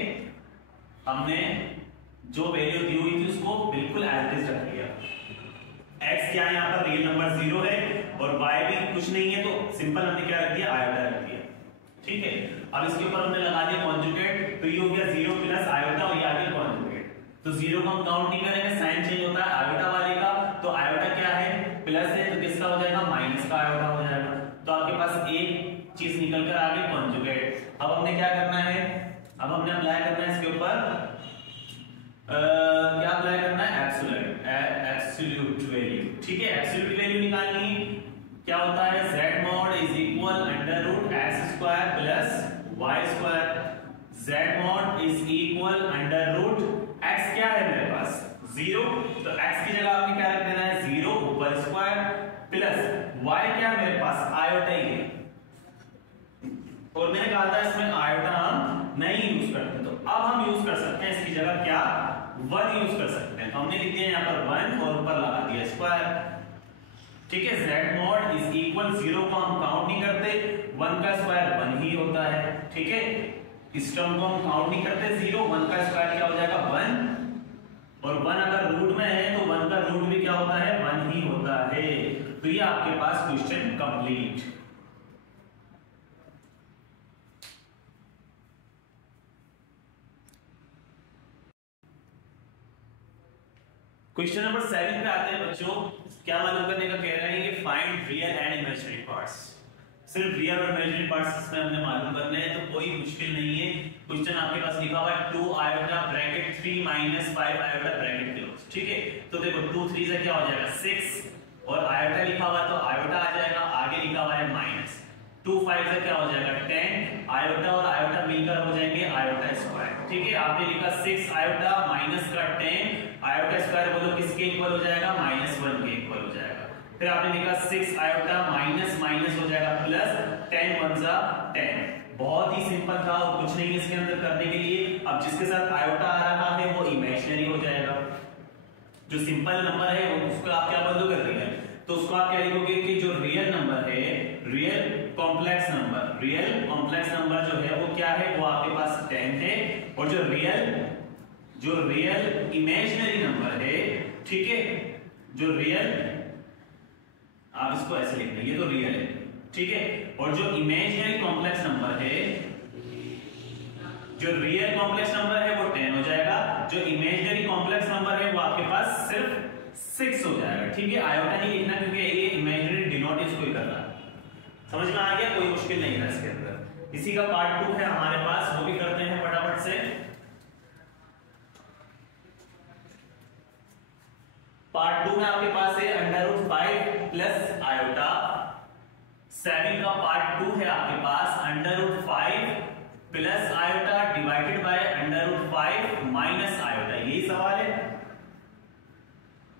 हमने जो वैल्यू दी हुई थी उसको बिल्कुल एज इट इज रख लिया। x क्या है, यहाँ पर रियल नंबर 0 है, और y भी कुछ नहीं है, तो सिंपल हमने क्या रख दिया, आयोटा रख दिया, ठीक है। अब इसके ऊपर हमने लगा दिया कॉन्जुगेट, तो ये हो गया 0 प्लस आयोटा, और ये आ गया कॉन्जुगेट। तो 0 को हम काउंट नहीं करेंगे, साइन चेंज होता है आयोटा वाले का, तो आयोटा क्या है, प्लस है, तो किसका हो जाएगा, माइनस का आयोटा हो जाएगा। तो आपके पास एक चीज निकल कर आ गई, कॉन्जुगेट। अब हमने क्या करना है, अब हमने अप्लाई करना है इसके ऊपर क्या अप्लाई करना है, एब्सोल्यूट वैल्यू, ठीक है। एब्सोल्यूट वैल्यू निकालनी, क्या होता है, z mod is equal under root x square plus y square. z mod is equal under root x क्या है मेरे पास 0, तो x की जगह आपने क्या रख देना है, 0 ऊपर स्क्वायर प्लस y क्या है मेरे पास, आयोटा ही है, और मैंने कहा था इसमें आयोटा हम नहीं यूज करते, तो अब हम यूज कर सकते हैं इसकी जगह क्या, 1 यूज कर सकते हैं। तो हमने लिख दिया यहाँ पर 1 और ऊपर लगा दिया स्क्वायर, ठीक है। z mod इज इक्वल 0 को हम काउंट नहीं करते, 1 का स्क्वायर 1 ही होता है, ठीक है। इस टर्म को हम काउंट नहीं करते, 0 1 का स्क्वायर क्या हो जाएगा 1, और 1 अगर रूट में है तो 1 का रूट भी क्या होता है, 1 ही होता है। तो ये आपके पास क्वेश्चन कंप्लीट। क्वेश्चन नंबर 7 पे आते हैं बच्चों। क्या मालूम करने का कह रहे हैं, ये find real and imaginary parts. सिर्फ रियल और इमेजिनरी पार्ट्स इसमें हमने मालूम करने हैं, तो कोई मुश्किल नहीं है। क्वेश्चन आपके पास लिखा हुआ है 2 iota bracket 3 minus 5 iota bracket close, ठीक है। तो देखो 2 3 से क्या हो जाएगा 6, और आयोटा लिखा हुआ है तो आयोटा आ जाएगा, आगे लिखा हुआ है माइनस 2 5 से क्या हो जाएगा 10, आयोटा और आयोटा मिलकर हो जाएंगे आयोटा स्क्वायर, ठीक है। आपने लिखा 6 आयोटा माइनस का 10 आयोटा स्क्वायर, बोलो किसके इक्वल हो जाएगा, -1 के इक्वल हो जाएगा। फिर आपने लिखा 6 आयोटा माइनस माइनस हो जाएगा प्लस 10 1 जा 10। बहुत ही सिंपल था और कुछ नहीं इसके अंदर करने के लिए। अब जिसके साथ आयोटा आ रहा है वो इमेजिनरी हो जाएगा, जो सिंपल नंबर है उसको आप क्या बदलो कर देंगे, तो उसको आप क्या लिखोगे कि जो रियल नंबर है, real complex number, real complex number जो है वो क्या है, वो आपके पास 10 है, और जो रियल इमेजिनरी नंबर है, ठीक है, जो रियल, आप इसको ऐसे लिख लेंगे, ये तो रियल है, ठीक है, और जो इमेजिनरी कॉम्प्लेक्स नंबर है, जो रियल कॉम्प्लेक्स नंबर है वो 10 हो जाएगा, जो इमेजिनरी कॉम्प्लेक्स नंबर है वो आपके पास सिर्फ 6 हो जाएगा, ठीक है। आयोटा नहीं लिखना क्योंकि ये इमेजिनरी डिनोट इसको ही करना है। समझ में आ गया, कोई मुश्किल नहीं है इसके अंदर। इसी का पार्ट 2 है हमारे पास, वो भी करते हैं फटाफट से। पार्ट 2 में आपके पास है √5 प्लस आयोटा। 7 का पार्ट 2 है आपके पास √5 plus iota divided by √5 minus iota. यही सवाल है,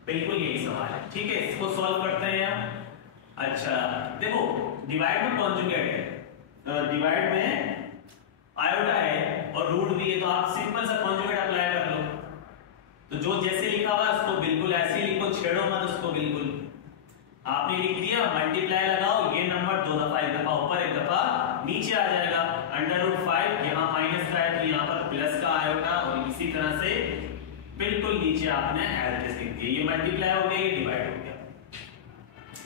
बिल्कुल यही सवाल है, ठीक है। इसको सॉल्व करते हैं। अच्छा देखो, डिवाइड में कॉन्जुगेट है, डिवाइड में आयोटा है और रूट भी है, तो आप सिंपल सा कॉन्जुगेट अप्लाई कर लो। तो जो जैसे लिखा हुआ उसको बिल्कुल ऐसे ही लिखो, छेड़ो मत उसको बिल्कुल। आपने लिख दिया, मल्टीप्लाई लगाओ, ये नंबर 2 दफा, एक दफा ऊपर एक दफा नीचे आ जाएगा। √5 यहाँ माइनस का है तो यहाँ पर प्लस का आयोटा, और इसी तरह से बिल्कुल नीचे आपने एवरेज लिख दिया। ये मल्टीप्लाई हो गया, ये डिवाइड हो गया।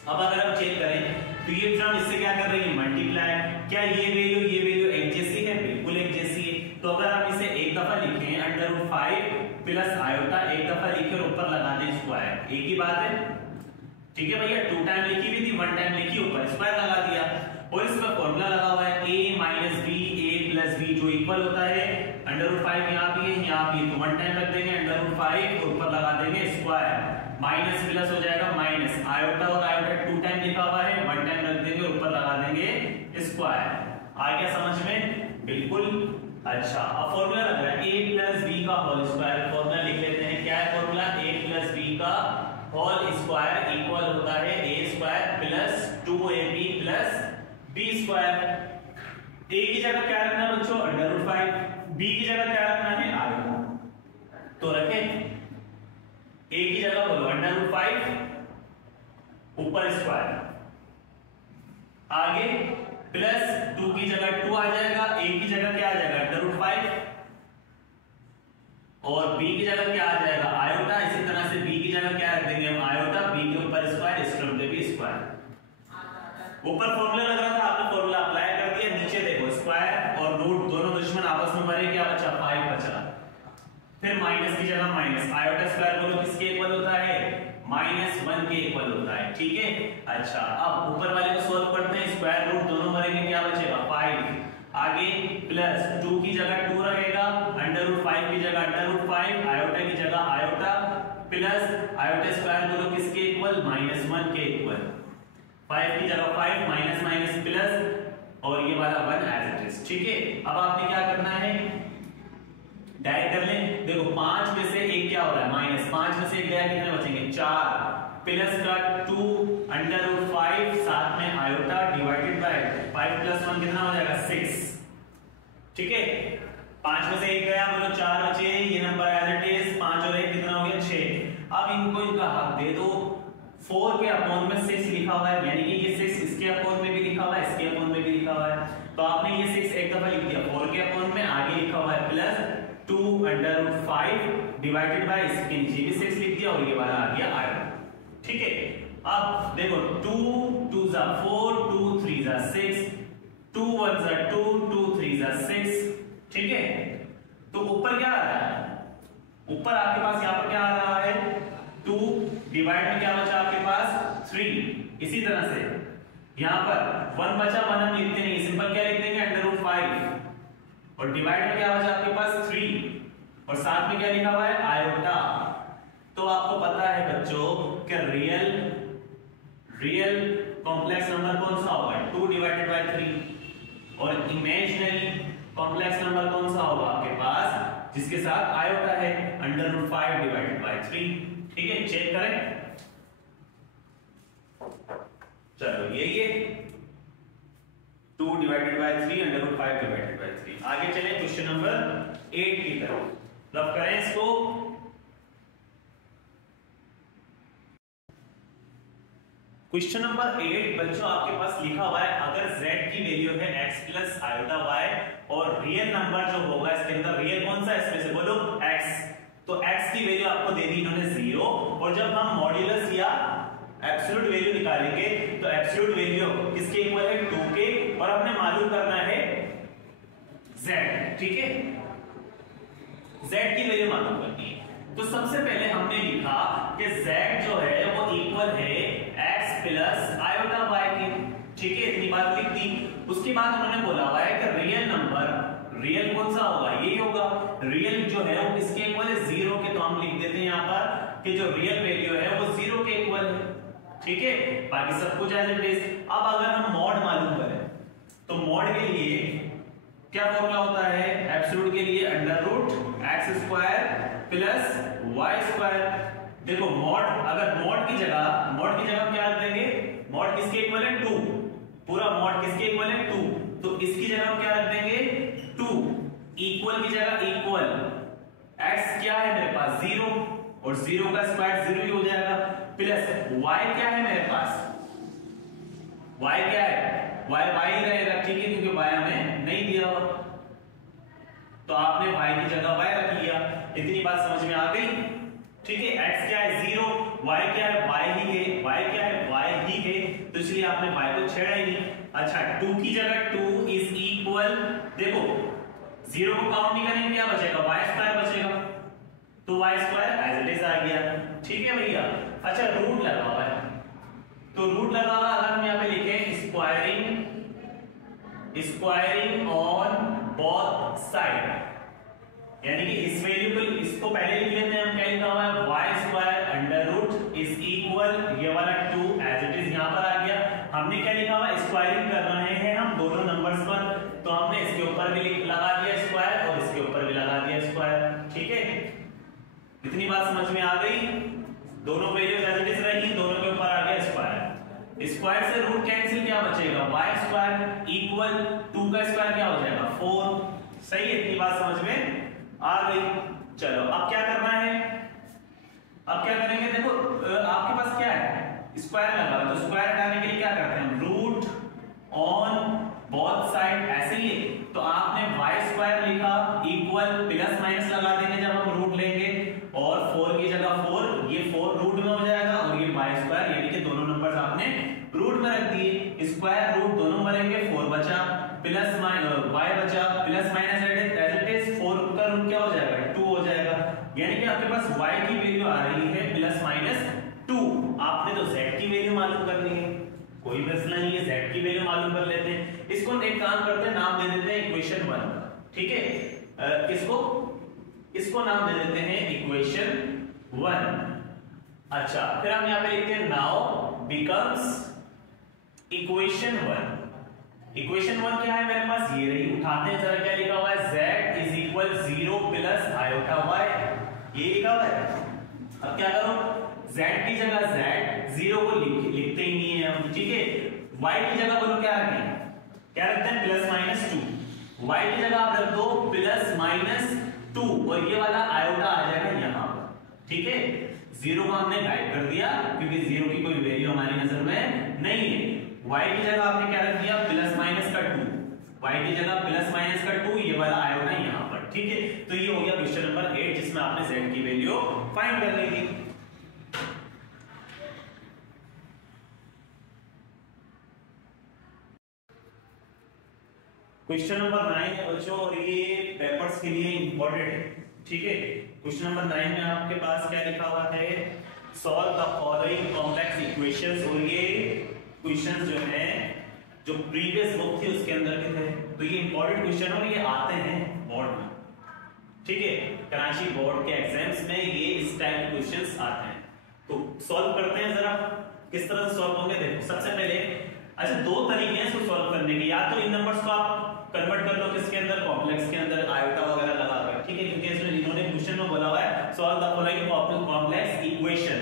अब अगर हम चेक करें तो ये टर्म इससे क्या कर रही है, मल्टीप्लाई। क्या ये वैल्यू एक जैसी है, बिल्कुल एक जैसी है। तो अगर हम इसे एक दफा लिखें √5 प्लस आयोटा, एक दफा लिखे और ऊपर लगा दें स्क्वायर, एक ही बात है। ठीक है भैया, 2 टाइम लिखी हुई थी, 1 टाइम लिखी, ऊपर स्क्वायर लगा दिया। और इसका फॉर्मूला लगा हुआ है a minus b, a plus b, जो इक्वल होता है √5 यहाँ भी है, यहाँ भी, तो 1 टाइम रख देंगे √5 और ऊपर लगा देंगे स्क्वायर, माइनस प्लस हो जाएगा माइनस, आयोटा और आयोटा 2 टाइम लिखा हुआ है, 1 टाइम रख देंगे ऊपर लगा देंगे स्क्वायर। आ गया समझ में? बिल्कुल। अच्छा, अब फॉर्मूला लग रहा है a प्लस b का होल स्क्वायर, फॉर्मूला लिख लेते हैं। क्या है फॉर्मूला? a प्लस b का होल स्क्वायर इक्वल होता है a square plus 2ab plus b square. a की जगह क्या रखना है बच्चों? √5, b की जगह क्या रखना है? आयोटा। तो रखें a की जगह बोलो √5 ऊपर स्क्वायर, आगे प्लस 2 की जगह 2 आ जाएगा, a की जगह क्या आ जाएगा? √5 और b की जगह क्या आ जाएगा? आयोटा। इसी तरह से b की जगह क्या रख देंगे हम? आयोटा, b के ऊपर स्क्वायर, इस टर्म पे भी स्क्वायर। ऊपर फॉर्मूला लग रहा था, आपने फॉर्मूला अप्लाई कर दिया, नीचे देखो स्क्वायर और रूट दोनों दुश्मन आपस में मरे, क्या बचा? 5 बचा। फिर माइनस की जगह माइनस, आयोटा स्क्वायर बोलो किसके इक्वल होता है? -1 के इक्वल होता है। ठीक है। अच्छा, अब ऊपर वाले को सॉल्व करते हैं, स्क्वायर रूट दोनों मरेंगे, क्या बचेगा? 5। आगे प्लस 2 की जगह 2 रहेगा, √5 की जगह √5, आयोटा की जगह आयोटा, प्लस आयोटा स्क्वायर बोलो किसके इक्वल? -1 के इक्वल। 5 की जगह 5, माइनस माइनस प्लस और ये वाला 1 एज इट इज। ठीक है। अब आपने क्या करना है? डायरेक्ट कर लें। देखो 5 में से 1 क्या हो रहा है? माइनस, 5 में से 1 गया, कितने बचेंगे? 4, प्लस का 2 √5 साथ में आयोटा डिवाइडेड बाय 5 प्लस 1 कितना हो जाएगा? 6। ठीक है। 5 में से 1 गया, बोलो 4 बचे, ये नंबर एज इट इज, 5 और 1 कितना हो गया? 6। अब इनको इनका हक दे दो। 4 के अपॉन में 6 लिखा हुआ है, यानी कि ये 6 इसके अपॉन में भी लिखा हुआ है, इसके अपॉन में भी लिखा हुआ है, तो आपने ये 6 एक दफा लिख दिया 4 के अपॉन में, आगे लिखा हुआ है प्लस 2 √5 डिवाइडेड बाय, इसके नीचे भी 6 लिख दिया और ये वाला आ गया आयोटा। ठीक है। अब देखो 2 2 4, 2 3 6, 2 1 2, 2 3 6। ठीक है। तो ऊपर क्या आ रहा है? ऊपर आपके पास यहाँ पर क्या आ रहा है? 2 डिवाइड में क्या बचा आपके पास? 3। इसी तरह से यहाँ पर 1 बचा, 1 हम लिखते नहीं, सिंपल क्या लिख देंगे? √5 और डिवाइड में क्या बचा आपके पास? 3 और साथ में क्या लिखा हुआ है? आयोटा। तो आपको पता है बच्चों कि रियल कॉम्प्लेक्स नंबर कौन सा होगा? 2 डिवाइडेड बाय 3। और इमेजिनरी कॉम्प्लेक्स नंबर कौन सा होगा आपके पास? जिसके साथ आयोटा है, √5 डिवाइडेड बाय 3। ठीक है। चेक करें। चलो ये 2 डिवाइडेड बाय 3, √5 डिवाइडेड बाय 3। आगे चलें क्वेश्चन नंबर 8 की तरफ। रब करें इसको। क्वेश्चन नंबर 8 बच्चों आपके पास लिखा हुआ है, अगर z की वैल्यू है x प्लस आयोटा y और रियल नंबर जो होगा इसके अंदर, रियल कौन सा है इसमें से? बोलो x। तो x की वैल्यू आपको दे दी इन्होंने 0, और जब हम मॉड्यूलस या एब्सोल्यूट वैल्यू निकालेंगे तो एब्सोल्यूट वैल्यू किसके इक्वल है? 2 के, और हमने मालूम करना है z। ठीक है। z की वैल्यू मालूम करनी है। तो सबसे पहले हमने लिखा कि z जो है वो इक्वल है x प्लस आयोटा y की। ठीक है, इतनी बात लिख दी। उसके बाद उन्होंने बोला हुआ है कि रियल नंबर, रियल कौन सा होगा? यही होगा। रियल जो है वो किसके इक्वल है? 0 के। तो हम लिख देते हैं यहाँ पर कि जो रियल वैल्यू है वो 0 के इक्वल है। ठीक है। बाकी सब कुछ एज इट इज। अब अगर हम मॉड मालूम करें तो मॉड के लिए क्या फॉर्मूला होता है? एब्सोल्यूट के लिए √x² प्लस y²। देखो मॉड, अगर मॉड की जगह क्या रख देंगे? मॉड किसके इक्वल है? 2। पूरा मॉड किसके इक्वल है? 2। तो इसकी जगह हम क्या रख देंगे? 2। इक्वल की जगह इक्वल, x क्या है मेरे पास? 0, और 0 का स्क्वायर 0 ही हो जाएगा, प्लस y क्या है मेरे पास? y क्या है? y ही रहेगा। ठीक है, क्योंकि y हमें नहीं दिया हुआ, तो आपने y की जगह y रख लिया। इतनी बात समझ में आ गई? ठीक है। x क्या है? 0, y क्या है? y ही है, y क्या है? y ही है, तो इसलिए आपने y को छेड़ा ही नहीं। अच्छा, 2 की जगह 2 इज इक्वल, देखो जीरो को काउंट नहीं करेंगे क्या बचेगा, वाई स्क्वायर बचेगा, तो y square as it is आ गया। ठीक है भैया। अच्छा रूट लगा हुआ है, तो रूट लगा हुआ अगर हम यहाँ पे लिखें स्क्वायरिंग ऑन बोथ साइड, यानी कि इस वैल्यू को, इसको पहले लिख लेते हैं हम, क्या लिखा हुआ है y square under root is equal, ये वाला 2 एज इट इज यहां पर आ गया। हमने क्या लिखा हुआ, स्क्वायरिंग कर रहे हैं हम दोनों नंबर्स पर, तो हमने इसके ऊपर भी लगा दिया स्क्वायर और इसके ऊपर भी लगा दिया स्क्वायर। ठीक है, इतनी बात समझ में आ गई, दोनों वैल्यूज एज इट इज रही, दोनों के ऊपर आ गया स्क्वायर। स्क्वायर से रूट कैंसिल, क्या बचेगा वाई स्क्वायर इक्वल 2 का स्क्वायर क्या हो जाएगा 4। सही है, इतनी बात समझ में आ गई। चलो अब क्या करना है, अब क्या करेंगे, देखो आपके पास क्या है स्क्वायर लगा, तो स्क्वायर हटाने के लिए क्या करते हैं हम, रूट ऑन बोथ साइड, ऐसे ही। तो आपने वाई स्क्वायर लिखा इक्वल प्लस माइनस लगा देंगे जब हम रूट लेंगे, और 4 की जगह 4, ये 4 रूट में हो जाएगा, और ये वाई स्क्वायर, यानी कि दोनों नंबर्स आपने रूट में रख दिए, स्क्वायर रूट दोनों भरेंगे, 4 बचा प्लस माइनस वाई बचा plus minus as it is 4 का रूट क्या हो जाएगा 2 हो जाएगा, यानी कि आपके पास y की वैल्यू आ रही है प्लस माइनस 2। आपने तो z की वैल्यू मालूम करनी है, कोई मसला नहीं है, z की वैल्यू मालूम कर लेते हैं। इसको एक काम करते हैं, नाम दे देते हैं इक्वेशन 1, ठीक है, इसको नाम दे देते हैं इक्वेशन 1। अच्छा फिर हम यहाँ पे लिखते हैं नाउ बिकम्स इक्वेशन 1। इक्वेशन 1 क्या है मेरे पास, ये रही, उठाते हैं जरा, क्या लिखा हुआ है z is equal 0 plus iota y, ये लिखा हुआ है। अब क्या करो, z की जगह z 0 को लिखते ही नहीं है हम, ठीक है, y की जगह बोलो क्या रखें, क्या रखते हैं प्लस माइनस 2, y की जगह आप रख दो प्लस माइनस 2, और ये वाला आयोटा आ जाएगा यहाँ पर, ठीक है। 0 को हमने गाइड कर दिया क्योंकि 0 की कोई वैल्यू हमारी नजर में नहीं है। y की जगह आपने क्या रख दिया प्लस माइनस का 2, y की जगह प्लस माइनस का 2, ये वाला आयोटा यहाँ पर, ठीक है। तो ये हो गया क्वेश्चन नंबर 8 जिसमें आपने z की वैल्यू फाइंड करनी थी। क्वेश्चन नंबर 9 है बच्चों, और ये पेपर्स के लिए इंपॉर्टेंट है, ठीक है। क्वेश्चन नंबर 9 में आपके पास क्या लिखा हुआ है, solve the following complex equations, और ये क्वेश्चंस जो है जो प्रीवियस बुक थी उसके अंदर के थे, तो ये इंपॉर्टेंट क्वेश्चन और ये आते हैं बोर्ड में, ठीक है, कराची बोर्ड के एग्जाम्स में ये इस टाइप के क्वेश्चंस आते हैं। तो सॉल्व करते हैं जरा, किस तरह से सॉल्व होंगे। देखो सबसे पहले, अच्छा दो तरीके हैं इसको सॉल्व करने के, या तो इन नंबर्स को आप कन्वर्ट कर लो किसके अंदर, कॉम्प्लेक्स के अंदर, आयोटा वगैरह लगा कर, ठीक है, क्योंकि इसमें इन्होंने क्वेश्चन में बोला हुआ है solve the following complex equation,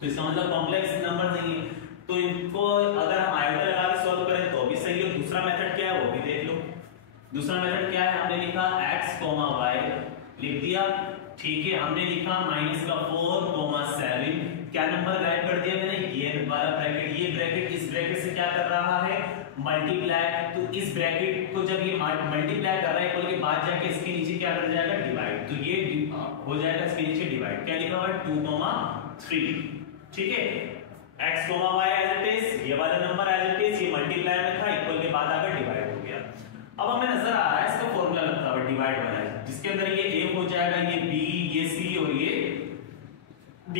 तो इसका मतलब कॉम्प्लेक्स नंबर चाहिए, तो इनको अगर हम आयोटा लगा के सॉल्व करें तो भी सही है। दूसरा मेथड क्या है वो भी देख लो। दूसरा मेथड क्या है, हमने लिखा x, y लिख दिया, ठीक है, हमने लिखा माइनस का 4, 7, क्या नंबर गाइड कर दिया मैंने, ये वाला ब्रैकेट, ये ब्रैकेट इस ब्रैकेट से क्या कर रहा है मल्टीप्लाई, तो इस ब्रैकेट को जब ये मल्टीप्लाई कर रहा है इक्वल के बाद जाके इसके नीचे क्या कर जाएगा डिवाइड, तो ये हो जाएगा इसके नीचे डिवाइड, क्या लिखा हुआ है 2, 3, ठीक है, x, y as it is, ये वाला नंबर एज इट इज, ये मल्टीप्लाई में था, इक्वल के बाद आकर डिवाइड हो गया। अब हमें नजर आ रहा है इसका फॉर्मूला लगता है डिवाइड वाला है, जिसके अंदर ये a हो जाएगा, ये b, ये c और ये d,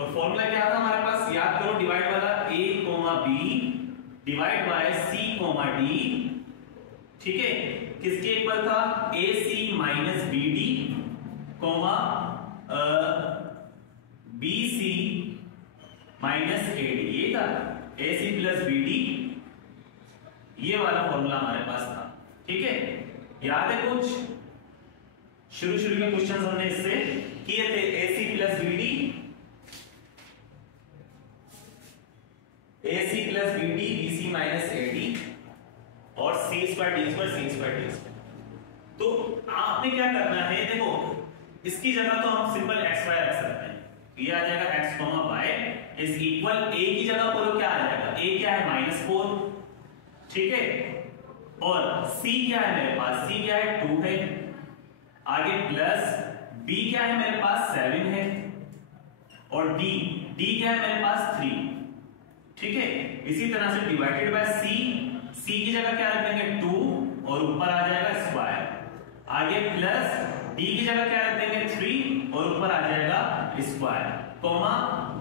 और फॉर्मूला क्या था हमारे पास, याद करो डिवाइड वाला a, b divide by c, d, ठीक है, किसके इक्वल था ac minus bd, bc minus ad, ये था ac प्लस bd, ये वाला फॉर्मूला हमारे पास था, ठीक है। याद है कुछ शुरू के क्वेश्चंस हमने इससे किए थे, ac plus bd, ac plus bd, bc minus ad, और c square d square, c square d square. तो आपने क्या करना है, देखो इसकी जगह तो हम सिंपल x y रख सकते हैं, ये आ जाएगा x, y is equal, a की जगह बोलो क्या आ जाएगा, a क्या है -4, ठीक है, और c क्या है मेरे पास, c क्या है 2 है, आगे प्लस b क्या है मेरे पास 7 है, और d क्या है मेरे पास 3, ठीक है। इसी तरह से डिवाइडेड बाय c की जगह क्या रखेंगे 2, और ऊपर आ जाएगा स्क्वायर, आगे प्लस डी की जगह क्या रख देंगे 3 और ऊपर आ जाएगा स्क्वायर, कॉमा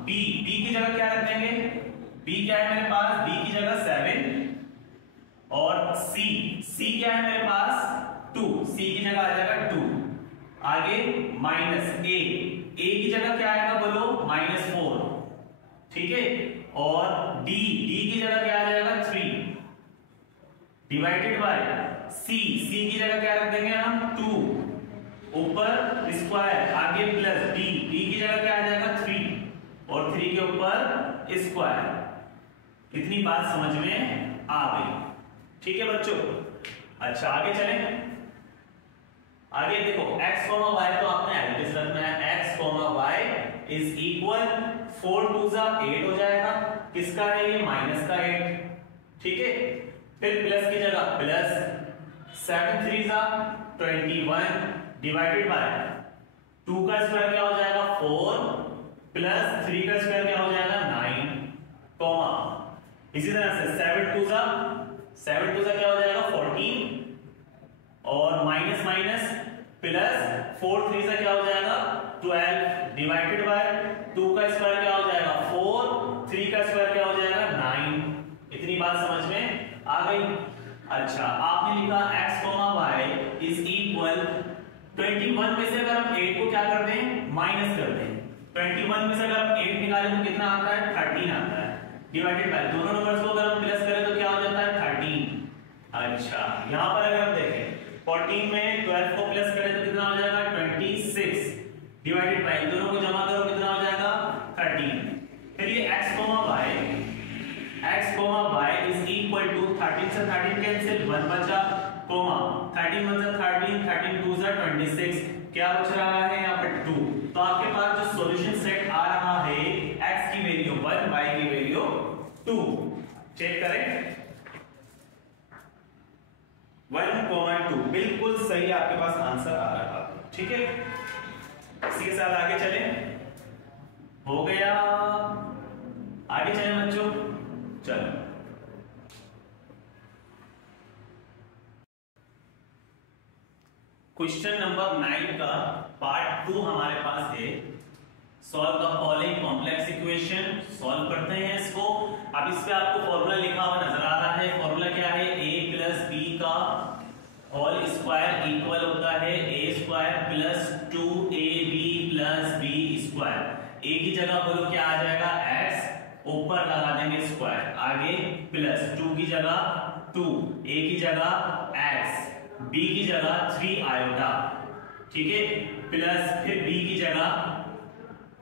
बी, बी की जगह क्या रख देंगे, बी क्या है मेरे पास, बी की जगह 7 और सी, सी क्या है मेरे पास 2, सी की जगह आ जाएगा 2, आगे माइनस ए, ए की जगह क्या आएगा बोलो -4, ठीक है, और डी, डी की जगह क्या आ जाएगा 3 डिवाइडेड बाय सी, सी की जगह क्या रख देंगे हम 2, ऊपर स्क्वायर, आगे प्लस डी, डी की जगह क्या आ जाएगा 3 और 3 के ऊपर स्क्वायर। इतनी बात समझ में आ गई, ठीक है बच्चों। अच्छा आगे चलें, आगे देखो x, y तो आपने एडिटिव रखना है, x, y इज इक्वल 4 2 जा 8 हो जाएगा, किसका है ये -8, ठीक है, फिर प्लस की जगह प्लस 7 3 जा 21 डिवाइडेड बाय 2 का स्क्वायर क्या हो जाएगा 4 प्लस 3 का स्क्वायर क्या हो जाएगा 9, कॉमा इसी तरह से 7 2 जा क्या हो जाएगा 14 और माइनस माइनस प्लस 4 3 जा क्या हो जाएगा 12 डिवाइडेड बाय 2 का स्क्वायर क्या हो जाएगा 4, 3 का स्क्वायर क्या हो जाएगा 9। इतनी बात समझ में आ गई। अच्छा आपने लिखा x, y इज इक्वल 21 में से अगर हम 8 को क्या कर दें माइनस कर दें, 21 में से अगर हम 8 निकालें तो कितना आता है 13 आता है, डिवाइडेड बाय दोनों नंबर्स को अगर हम प्लस करें तो क्या हो जाता है 13। अच्छा यहां पर अगर हम देखें 14 में 12 को प्लस करें तो कितना हो जाएगा 26 डिवाइडेड बाय दोनों को जमा करो कितना हो जाएगा 13। फिर ये x, y is equal to 13 से 13 कैंसिल 1 बचा, कॉमा 13 1 जा 13 13 2 जा 26, क्या बच रहा है यहाँ पर 2। तो आपके पास जो सॉल्यूशन सेट आ रहा है x की वैल्यू 1, y की वैल्यू 2, चेक करें 1, 2 बिल्कुल सही आपके पास आंसर आ रहा है, ठीक है। इसी के साथ आगे चले, हो गया, आगे चले बच्चों, चलो क्वेश्चन नंबर 9 का पार्ट 2 हमारे पास है, solve the following complex equation. Solve करते हैं इसको। अब इस पे आपको फॉर्मूला लिखा हुआ नजर आ रहा है, फॉर्मूला क्या है a प्लस b का होल स्क्वायर इक्वल होता है a square plus 2ab plus b square. a की जगह बोलो क्या आ जाएगा x, ऊपर लगा देंगे स्क्वायर, आगे प्लस 2 की जगह 2, a की जगह x, b की जगह 3 आयोटा, ठीक है, प्लस फिर b की जगह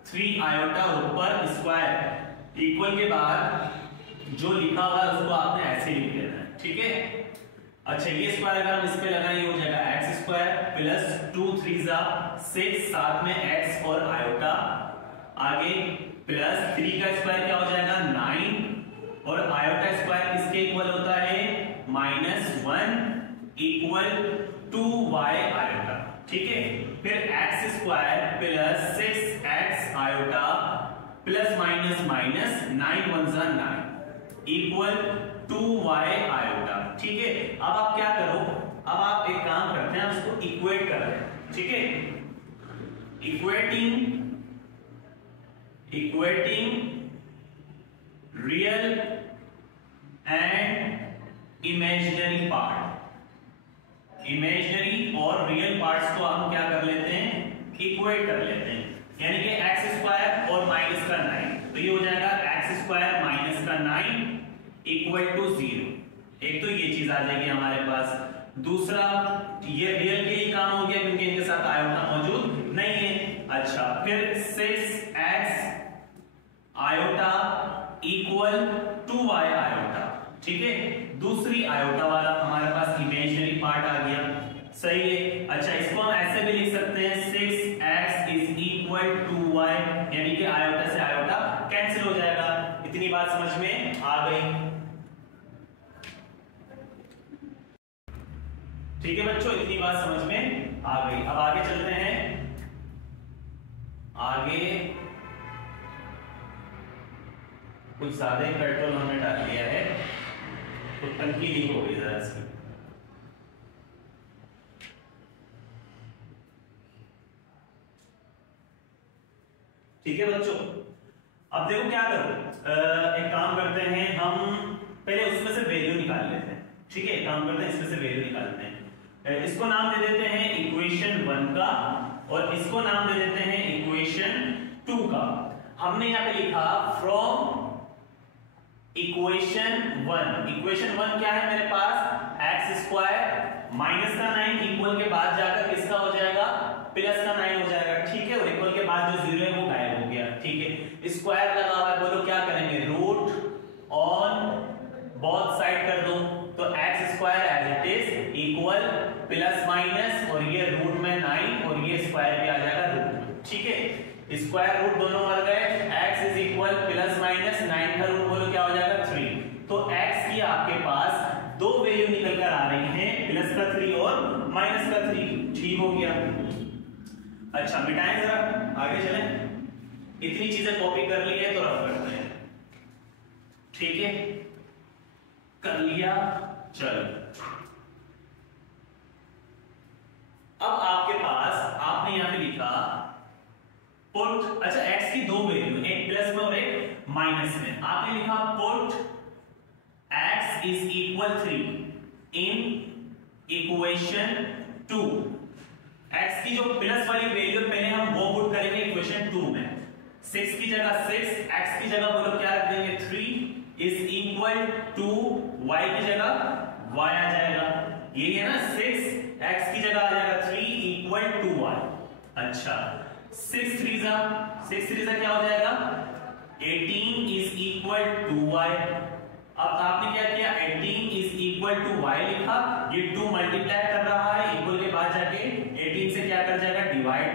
3 आयोटा ऊपर स्क्वायर, इक्वल के बाद जो लिखा हुआ है उसको आपने ऐसे लिख देना है, ठीक है। अच्छा ये स्क्वायर अगर हम इस पे लगाएं ये हो जाएगा x स्क्वायर प्लस 2 3 जा 6, साथ में x और आयोटा, आगे प्लस 3 का स्क्वायर क्या हो जाएगा 9 और आयोटा स्क्वायर किसके इक्वल होता है -1 इक्वल 2y आयोटा, ठीक है। फिर x square plus 6x iota plus minus minus 9 1 जा 9 इक्वल 2y आयोटा, ठीक है। अब आप क्या करो, अब आप एक काम करते हैं, उसको इक्वेट कर रहे हैं, ठीक है। Equating real and imaginary part, imaginary और रियल पार्ट्स को हम क्या कर लेते हैं इक्वेट कर लेते हैं, यानी कि x स्क्वायर और माइनस का 9, तो ये हो जाएगा x स्क्वायर माइनस का 9 इक्वल टू 0। एक तो ये चीज आ जाएगी हमारे पास, दूसरा ये रियल के ही काम हो गया क्योंकि इनके साथ आयोटा मौजूद नहीं है। अच्छा फिर 6x iota equal 2y iota, ठीक है, दूसरी आयोटा वाला हमारे पास इमेजिनरी पार्ट आ गया, सही है। अच्छा इसको हम ऐसे भी लिख सकते हैं 6x is equal to y, यानी कि आयोटा से आयोटा कैंसिल हो जाएगा। इतनी बात समझ में आ गई, ठीक है बच्चों, इतनी बात समझ में आ गई। अब आगे चलते हैं, आगे कुछ ज्यादा ही पेट्रोल हमने डाल दिया है तो टंकी लीक हो गई जरा इसकी। ठीक है बच्चों, अब देखो क्या करो, एक काम करते हैं, हम पहले उसमें से वैल्यू निकाल लेते हैं। ठीक है, एक काम करते हैं, इसमें से वैल्यू निकालते हैं। इसको नाम दे देते हैं इक्वेशन 1 का और इसको नाम दे देते हैं इक्वेशन 2 का। हमने यहाँ पे लिखा फ्रॉम इक्वेशन 1। इक्वेशन 1 क्या है मेरे पास, एक्स स्क्वायर माइनस का 9 इक्वल के बाद जाकर किसका हो जाएगा, प्लस का 9 हो जाएगा। ठीक है, और इक्वल के बाद जो जीरो है वो गायब हो गया। ठीक है, स्क्वायर लगा हुआ है, बोलो क्या करेंगे, रूट ऑन बोथ साइड कर दो, तो x square as it is equal plus minus और ये रूट में 9 और ये स्क्वायर भी आ जाएगा रूट में। ठीक है, स्क्वायर रूट दोनों मर गए, x is equal plus minus 9 का रूट बोलो क्या हो जाएगा 3। तो x की आपके पास दो वैल्यू निकल कर आ रही हैं, प्लस का 3 और माइनस का 3। ठीक हो गया। अच्छा मिटाएं जरा, आगे चलें। इतनी चीजें कॉपी कर ली है तो रफ करते हैं। ठीक है, कर लिया, चलो। अब आपके पास आपने यहां पे लिखा पुट, अच्छा x की दो वैल्यू, एक प्लस में और एक माइनस में। आपने लिखा put x is equal 3 in equation 2। x की जो प्लस वाली वैल्यू पहले हम वो पुट करेंगे इक्वेशन 2 में। 6 की जगह 6, x की जगह बोलो क्या रख देंगे 3 इज इक्वल टू y की जगह y आ जाएगा। यही है ना, 6 x की जगह आ जाएगा 3 इक्वल टू y। अच्छा 6 3 जा क्या हो जाएगा 18 इज इक्वल टू y। अब आपने क्या किया, 18 इज इक्वल टू y लिखा, ये 2 मल्टीप्लाई कर रहा है, इक्वल के बाद जाके 18 से क्या कर जाएगा डिवाइड,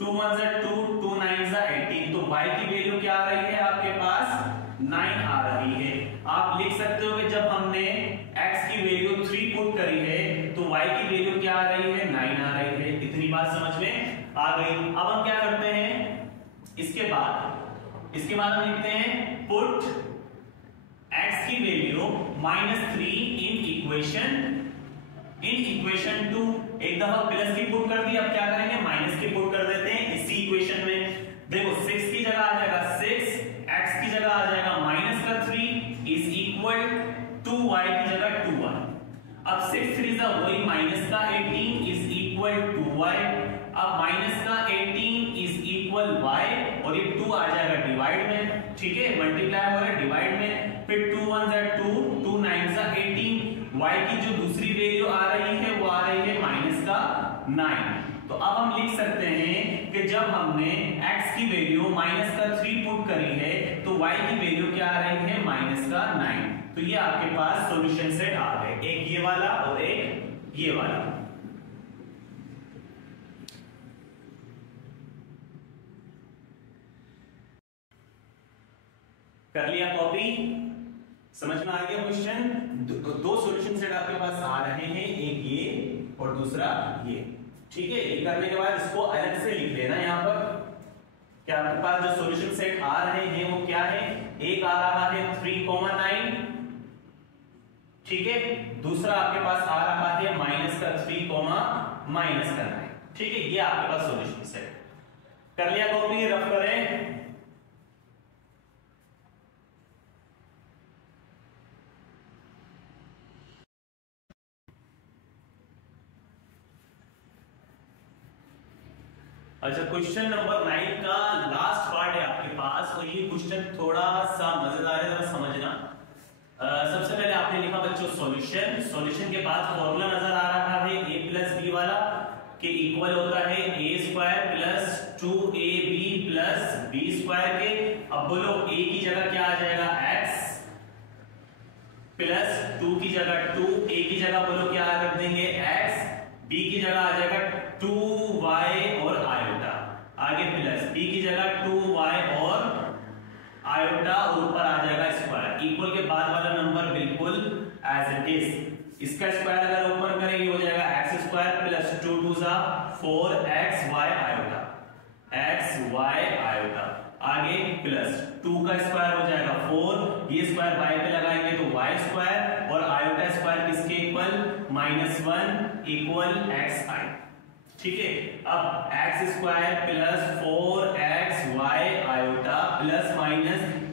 2 1 जा 2, 2 9 जा 18। तो y की वैल्यू क्या आ रही है आपके पास 9 आ रही है। आप लिख सकते हो कि जब हमने x की वैल्यू 3 पुट करी है तो y की वैल्यू क्या आ रही है 9 आ रही है। इतनी बात समझ में आ गई। अब हम क्या करते हैं, इसके बाद हम लिखते हैं पुट x की वैल्यू -3 इन इक्वेशन 2। एक दफा प्लस की पुट कर दी, अब क्या करेंगे माइनस की पुट कर देते हैं इसी इक्वेशन में। देखो 6 की जगह आ जाएगा 6, x की जगह आ जाएगा माइनस का 3 इज इक्वल टू y की जगह 2y। अब 6 3 जा वही माइनस का 18 इज इक्वल टू y। अब माइनस का 18 इज इक्वल y और ये 2 आ जाएगा डिवाइड में। ठीक है, मल्टीप्लाई हो रहा है डिवाइड में, फिर 2 1 जा 2, 2 9 जा 18। y की जो दूसरी वैल्यू आ रही है वो आ रही है माइनस का 9। तो अब हम लिख सकते हैं कि जब हमने x की वैल्यू माइनस का 3 पुट करी है तो y की वैल्यू क्या आ रही है माइनस का 9। तो ये आपके पास सॉल्यूशन सेट आ गए, एक ये वाला और एक ये वाला। कर लिया कॉपी, समझ में आ गया क्वेश्चन। दो सॉल्यूशन सेट आपके पास आ रहे हैं, एक ये और दूसरा ये। ठीक है, ये करने के बाद इसको अलग से लिख लेना यहाँ पर कि आपके पास जो सॉल्यूशन सेट आ रहे हैं वो क्या है। एक आ रहा है 3, 9, ठीक है, दूसरा आपके पास आ रहा है माइनस का 3, माइनस का 9। ठीक है, ये आपके पास सॉल्यूशन सेट। कर लिया कॉपी, रफ करें। अच्छा, क्वेश्चन नंबर 9 का लास्ट पार्ट है आपके पास और ये क्वेश्चन थोड़ा सा मजेदार है, जरा समझना। सबसे पहले आपने लिखा बच्चों सॉल्यूशन के बाद फॉर्मूला नजर आ रहा है a प्लस बी वाला के इक्वल होता है a square plus 2ab plus b square के। अब बोलो a की जगह क्या आ जाएगा x प्लस 2 की जगह 2, a की जगह बोलो क्या रख देंगे x, b की जगह आ जाएगा 2y और आयोटा, आगे प्लस b की जगह 2y और आयोटा और ऊपर आ जाएगा स्क्वायर। इक्वल के बाद वाला नंबर बिल्कुल एज इट इज। इसका स्क्वायर अगर ओपन करेंगे हो जाएगा x स्क्वायर प्लस 2 2 जा 4xy आयोटा, xy आयोटा, आगे प्लस 2 का स्क्वायर हो जाएगा 4, ये स्क्वायर y पे लगाएंगे तो y स्क्वायर और आयोटा स्क्वायर किसके इक्वल -1 इक्वल xi। ठीक है, अब x square plus 4xy plus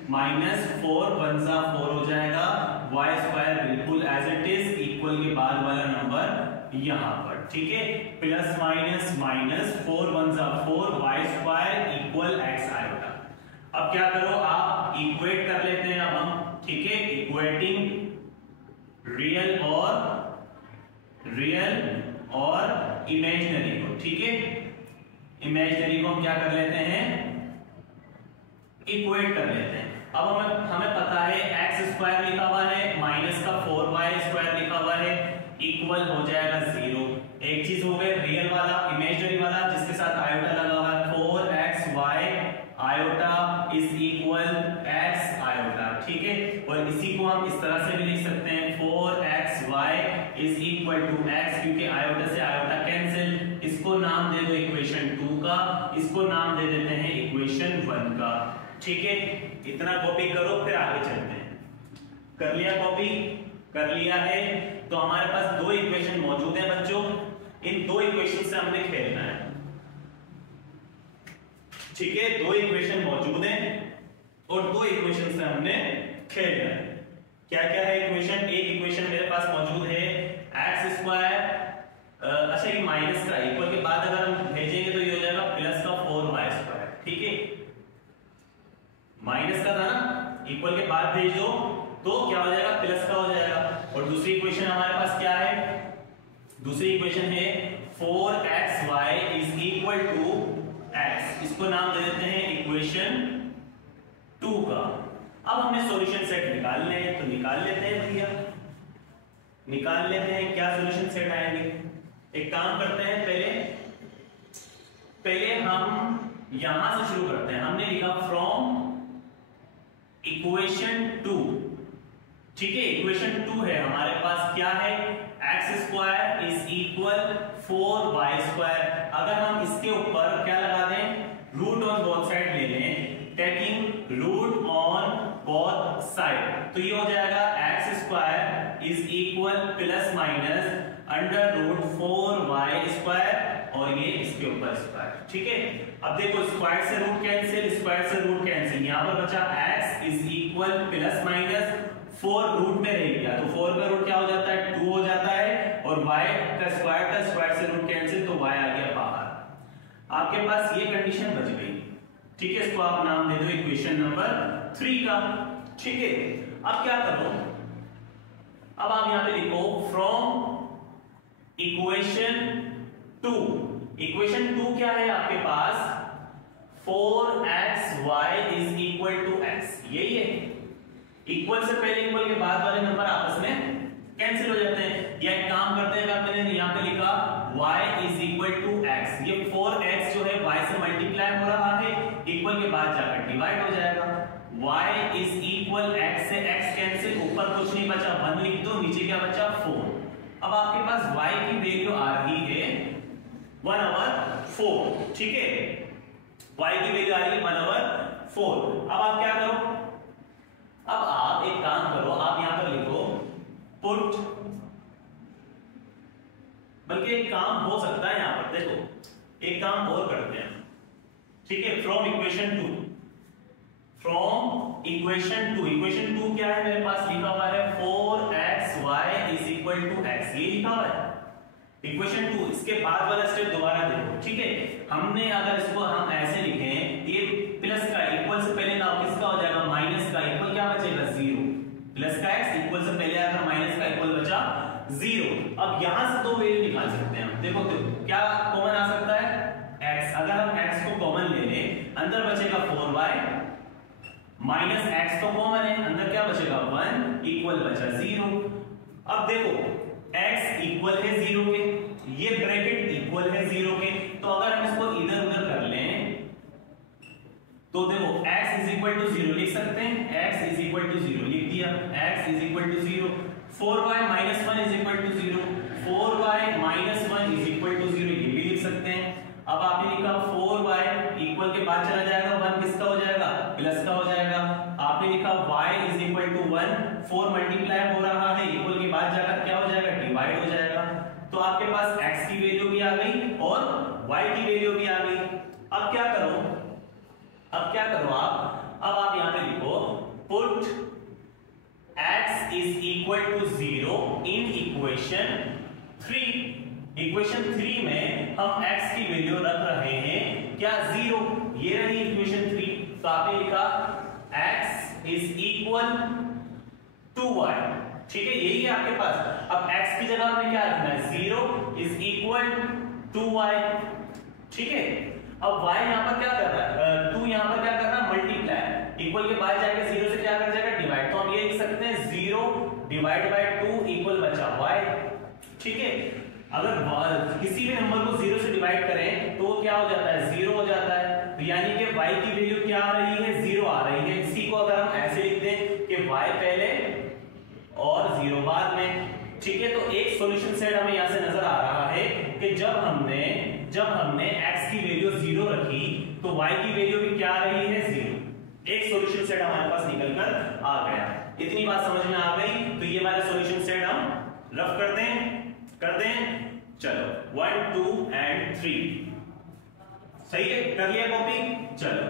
minus 4 1 जा 4 हो जाएगा, y स्क्वायर बिल्कुल एज इट इज, इक्वल के बाद वाला नंबर यहां पर, ठीक है। प्लस माइनस 4 1 जा 4, y स्क्वायर इक्वल x आएगा। अब क्या करो, आप इक्वेट कर लेते हैं अब हम, ठीक है, इक्वेटिंग रियल और इमेजिनरी को, ठीक है। इमेजिनरी को हम क्या कर लेते हैं, इक्वेट कर लेते हैं। अब हमें पता है x स्क्वायर लिखा हुआ है, माइनस का 4y स्क्वायर लिखा हुआ है, इक्वल हो जाएगा 0। एक चीज हो गई रियल वाला, इमेजिनरी वाला जिसके साथ आयोटा लगा हुआ है, 4xy iota is equal x iota, ठीक है। और इसी को हम इस तरह से भी लिख सकते हैं, 4xy is equal to x, क्योंकि आयोटा से आयोटा कैंसिल। इसको नाम दे दो इक्वेशन 2 का, इसको नाम दे देते हैं इक्वेशन 1 का, ठीक है। इतना कॉपी करो, फिर आगे चलते हैं। कर लिया कॉपी? कर लिया है। तो हमारे पास दो इक्वेशन मौजूद है बच्चों, इन दो इक्वेशन से हमने खेलना है, ठीक है। दो इक्वेशन मौजूद हैं और दो इक्वेशन से हमने खेलना है। क्या क्या है इक्वेशन? एक इक्वेशन मेरे पास मौजूद है एक्स स्क्वायर, अच्छा ये माइनस का इक्वल के बाद अगर हम भेजेंगे तो ये हो जाएगा प्लस का 4y स्क्वायर, ठीक है। माइनस का था ना, इक्वल के बाद भेज दो तो क्या हो जाएगा, प्लस का हो जाएगा। और दूसरी इक्वेशन हमारे पास क्या है, दूसरी इक्वेशन है 4xy is equal to x, इसको नाम दे देते हैं इक्वेशन 2 का। अब हमें सॉल्यूशन सेट निकालने हैं, तो निकाल लेते हैं भैया, निकाल लेते हैं। क्या सॉल्यूशन सेट आएंगे? एक काम करते हैं, पहले हम यहां से शुरू करते हैं। हमने लिखा फ्रॉम इक्वेशन 2, ठीक है। इक्वेशन 2 है हमारे पास, क्या है, x square is equal 4y square. अगर हम इसके ऊपर क्या लगा दें, रूट ऑन बोथ साइड ले लें, taking root on both side, तो ये हो जाएगा x square is equal plus minus under root 4y square, और ये इसके ऊपर स्क्वायर, ठीक है। अब देखो स्क्वायर से रूट कैंसिल, स्क्वायर से रूट कैंसिल, यहां पर बचा x is equal plus minus 4 root में रह गया, तो 4 का रूट क्या हो जाता है, 2 हो जाता है, और y का स्क्वायर से रूट कैंसिल, तो y आ गया बाहर। आपके पास ये कंडीशन बच गई, ठीक है। इसको आप नाम दे दो इक्वेशन नंबर 3 का, ठीक है। अब क्या करो, अब आप यहां पे लिखो फ्रॉम इक्वेशन 2। इक्वेशन 2 क्या है आपके पास, 4xy is equal to x, यही है। इक्वल से पहले इक्वल के बाद वाले नंबर आपस में कैंसिल हो जाते हैं। या एक काम करते हैं, मैंने यहां पे लिखा y is equal to x, ये 4x जो है y से मल्टीप्लाई हो रहा है, इक्वल के बाद जाकर डिवाइड हो जाएगा। y इज इक्वल x से x कैंसिल, ऊपर कुछ नहीं बचा, 1 लिख दो, नीचे क्या बचा 4। अब आपके पास y की वैल्यू आ रही है 1/4, ठीक है। y की वैल्यू आ रही है 1/4। अब आप क्या करो, अब आप एक काम करो, आप यहां पर लिखो पुट, बल्कि एक काम हो सकता है यहां पर, देखो एक काम और करते हैं, ठीक है। From equation 2, from equation 2, equation 2 क्या है मेरे पास लिखा हुआ है 4xy is equal to x, ये लिखा हुआ है इक्वेशन 2। इसके बाद वाला स्टेप दोबारा देखो, ठीक है। हमने अगर इसको हम ऐसे लिखें, ये प्लस का इक्वल से पहले ना किसका हो जाएगा, माइनस का, इक्वल क्या बचेगा 0, प्लस का x इक्वल से पहले अगर माइनस का इक्वल बचा 0। अब यहां से दो वैल्यू निकाल सकते हैं हम, देखो क्या कॉमन आ सकता है, x। अगर हम x को कॉमन ले लें, अंदर बचेगा 4y, माइनस x तो कॉमन है, अंदर क्या बचेगा 1, इक्वल बचा 0। अब देखो x इक्वल है 0 के, ये ब्रैकेट इक्वल है 0 के, तो अगर हम इसको इधर उधर कर लें तो देखो x इज इक्वल टू 0 लिख सकते हैं, x इज इक्वल टू 0 लिख दिया, x is equal to 0, 4y minus 1 is equal to 0, 4y minus 1 is equal to 0, ये भी लिख सकते हैं। अब आपने लिखा 4y इक्वल के बाद चला जाएगा 1 किसका हो जाएगा, प्लस का हो जाएगा। आपने लिखा y is equal to 1, 4 multiply हो रहा है, इक्वल के बाद जाकर क्या हो जाएगा, डिवाइड हो जाएगा। तो आपके पास x की वैल्यू भी आ गई और y की वैल्यू भी आ गई। अब क्या करो, अब क्या करो आप, equal to 0 in equation 3। Equation 3 में हम x की वैल्यू रख रहे हैं क्या 0, ये रही इक्वेशन 3। तो आपने लिखा x is equal to y, ठीक है, यही है आपके पास। अब x की जगह हमें क्या रखना है 0 इज इक्वल टू y, ठीक है। अब y यहां पर क्या कर रहा है 2, यहां पर क्या कर रहा है मल्टीप्लाई, इक्वल के बाद जाके 0 से क्या कर जाएगा डिवाइड, तो हम ये लिख सकते हैं 0 डिवाइड बाय 2 इक्वल बचा y, ठीक है। अगर किसी भी नंबर को 0 से डिवाइड करें तो वो क्या हो जाता है 0 हो जाता है, तो यानी कि y की वैल्यू क्या आ रही है 0 आ रही है। इसी को अगर हम ऐसे लिख दें कि y पहले और 0 बाद में, ठीक है। तो एक सॉल्यूशन सेट हमें यहां से नजर आ रहा है कि जब हमने x की वैल्यू 0 रखी तो y की वैल्यू भी क्या आ रही है 0। एक सॉल्यूशन सेट हमारे पास निकल कर आ गया। इतनी बात समझ में आ गई, तो ये वाला सॉल्यूशन सेट हम रफ कर दें। चलो 1 2 एंड 3, सही है, कर लिया कॉपी, चलो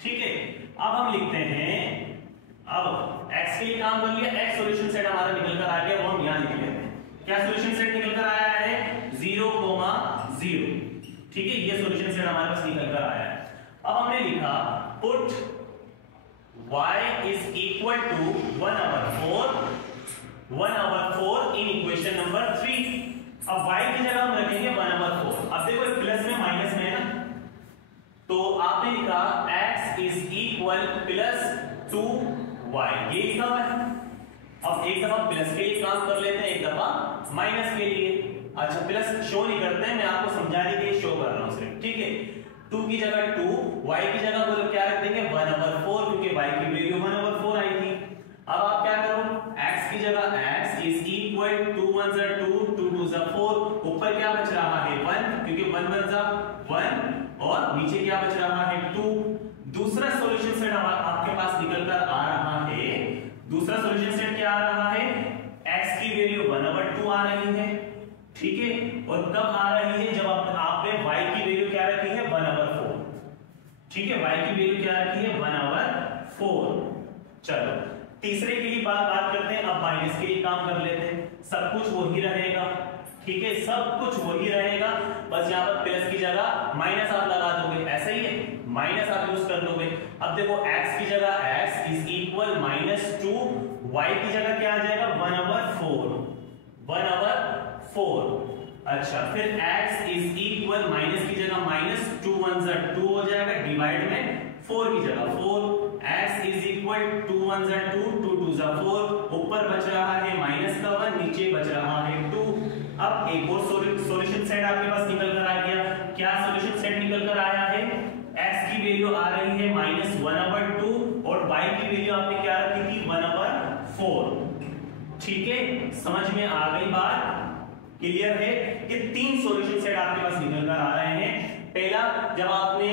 ठीक है। अब हम लिखते हैं, अब x के लिए काम कर लिया, x सॉल्यूशन सेट हमारा निकल कर आ गया, वो हम यहां लिख लेते हैं। क्या सॉल्यूशन सेट निकल कर आया है 0, 0, ठीक है, ये सॉल्यूशन सेट हमारे पास निकल कर आया है। अब हमने लिखा put y is equal to 1/4 in equation number 3। अब y की जगह हम रखेंगे 1/4। अब देखो प्लस में माइनस में है ना, तो आपने लिखा x is equal plus 2y, ये लिखा हुआ है। अब एक दफा प्लस के लिए काम कर लेते हैं, एक दफा माइनस के लिए। अच्छा प्लस शो नहीं करते हैं, मैं आपको समझाने के लिए शो कर रहा हूं सिर्फ, ठीक है। 2 की जगह 2, y की जगह मतलब क्या रख देंगे 1/4, क्योंकि y की वैल्यू 1/4 आई थी। अब आप क्या करो, x की जगह x इज इक्वल 2 1 जा 2, 2 2 जा 4, ऊपर क्या बच रहा है 1, क्योंकि 1 1 जा 1, और नीचे क्या बच रहा है 2। दूसरा सॉल्यूशन सेट आपके पास निकल कर आ रहा है। दूसरा सॉल्यूशन सेट क्या आ रहा है, x की वैल्यू 1/2 आ रही है, ठीक है, और कब आ रही है जब आपने y की वैल्यू क्या रखी है 1/4, ठीक है, y की वैल्यू क्या रखी है 1/4। चलो तीसरे के लिए बात करते हैं। अब माइनस के लिए काम कर लेते हैं, सब कुछ वही रहेगा, ठीक है, सब कुछ वही रहेगा, बस यहाँ पर प्लस की जगह माइनस आप लगा दोगे, ऐसा ही है, माइनस आप यूज कर लोगे। अब देखो x की जगह x इज इक्वल -2, y की जगह क्या आ जाएगा 1/4। अच्छा फिर x इज इक्वल माइनस की जगह -2 1 जा 2 हो जाएगा, डिवाइड में 4 की जगह 4, x इज इक्वल 2 1 जा 2, 2 2 जा 4, ऊपर बच रहा है माइनस का 1, नीचे बच रहा है 2। अब एक और सॉल्यूशन सेट आपके पास निकल कर आ गया। क्या सॉल्यूशन सेट निकल कर आया है, x की वैल्यू आ रही है -1/2 और y की वैल्यू आपने क्या रखी थी 1/4, ठीक है, समझ में आ गई बात, क्लियर है। कि 3 सॉल्यूशन सेट आपके पास निकल कर आ रहे हैं। पहला जब आपने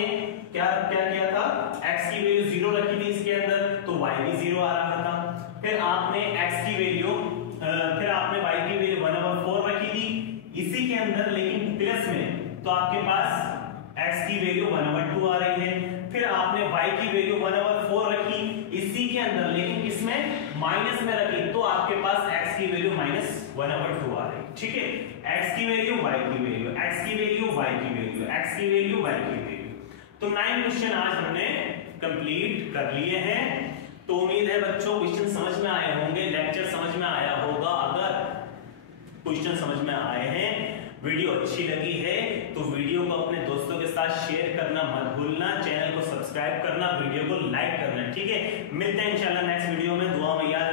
क्या किया था, x की वैल्यू 0 रखी थी इसके अंदर, तो y भी 0 आ रहा था। फिर आपने x की वैल्यू फिर आपने y की वैल्यू 1/4 रखी थी इसी के अंदर, लेकिन प्लस में, तो आपके पास x की वैल्यू 1/2 आ रही है। फिर आपने y की वैल्यू 1/4 रखी इसी के अंदर, लेकिन किसमें माइनस में रखी, तो आपके पास x की वैल्यू -1/2 आ रही है, ठीक है। x की वैल्यू y की वैल्यू, x की वैल्यू y की वैल्यू, x की वैल्यू y की वैल्यू। तो 9 क्वेश्चन आज हमने कंप्लीट कर लिए हैं। तो उम्मीद है बच्चों क्वेश्चन समझ में आए होंगे, लेक्चर समझ में आया होगा। अगर क्वेश्चन समझ में आए हैं, वीडियो अच्छी लगी है तो वीडियो को अपने दोस्तों के साथ शेयर करना मत भूलना, चैनल को सब्सक्राइब करना, वीडियो को लाइक करना, ठीक है। मिलते हैं इंशाल्लाह नेक्स्ट वीडियो में, दुआ में याद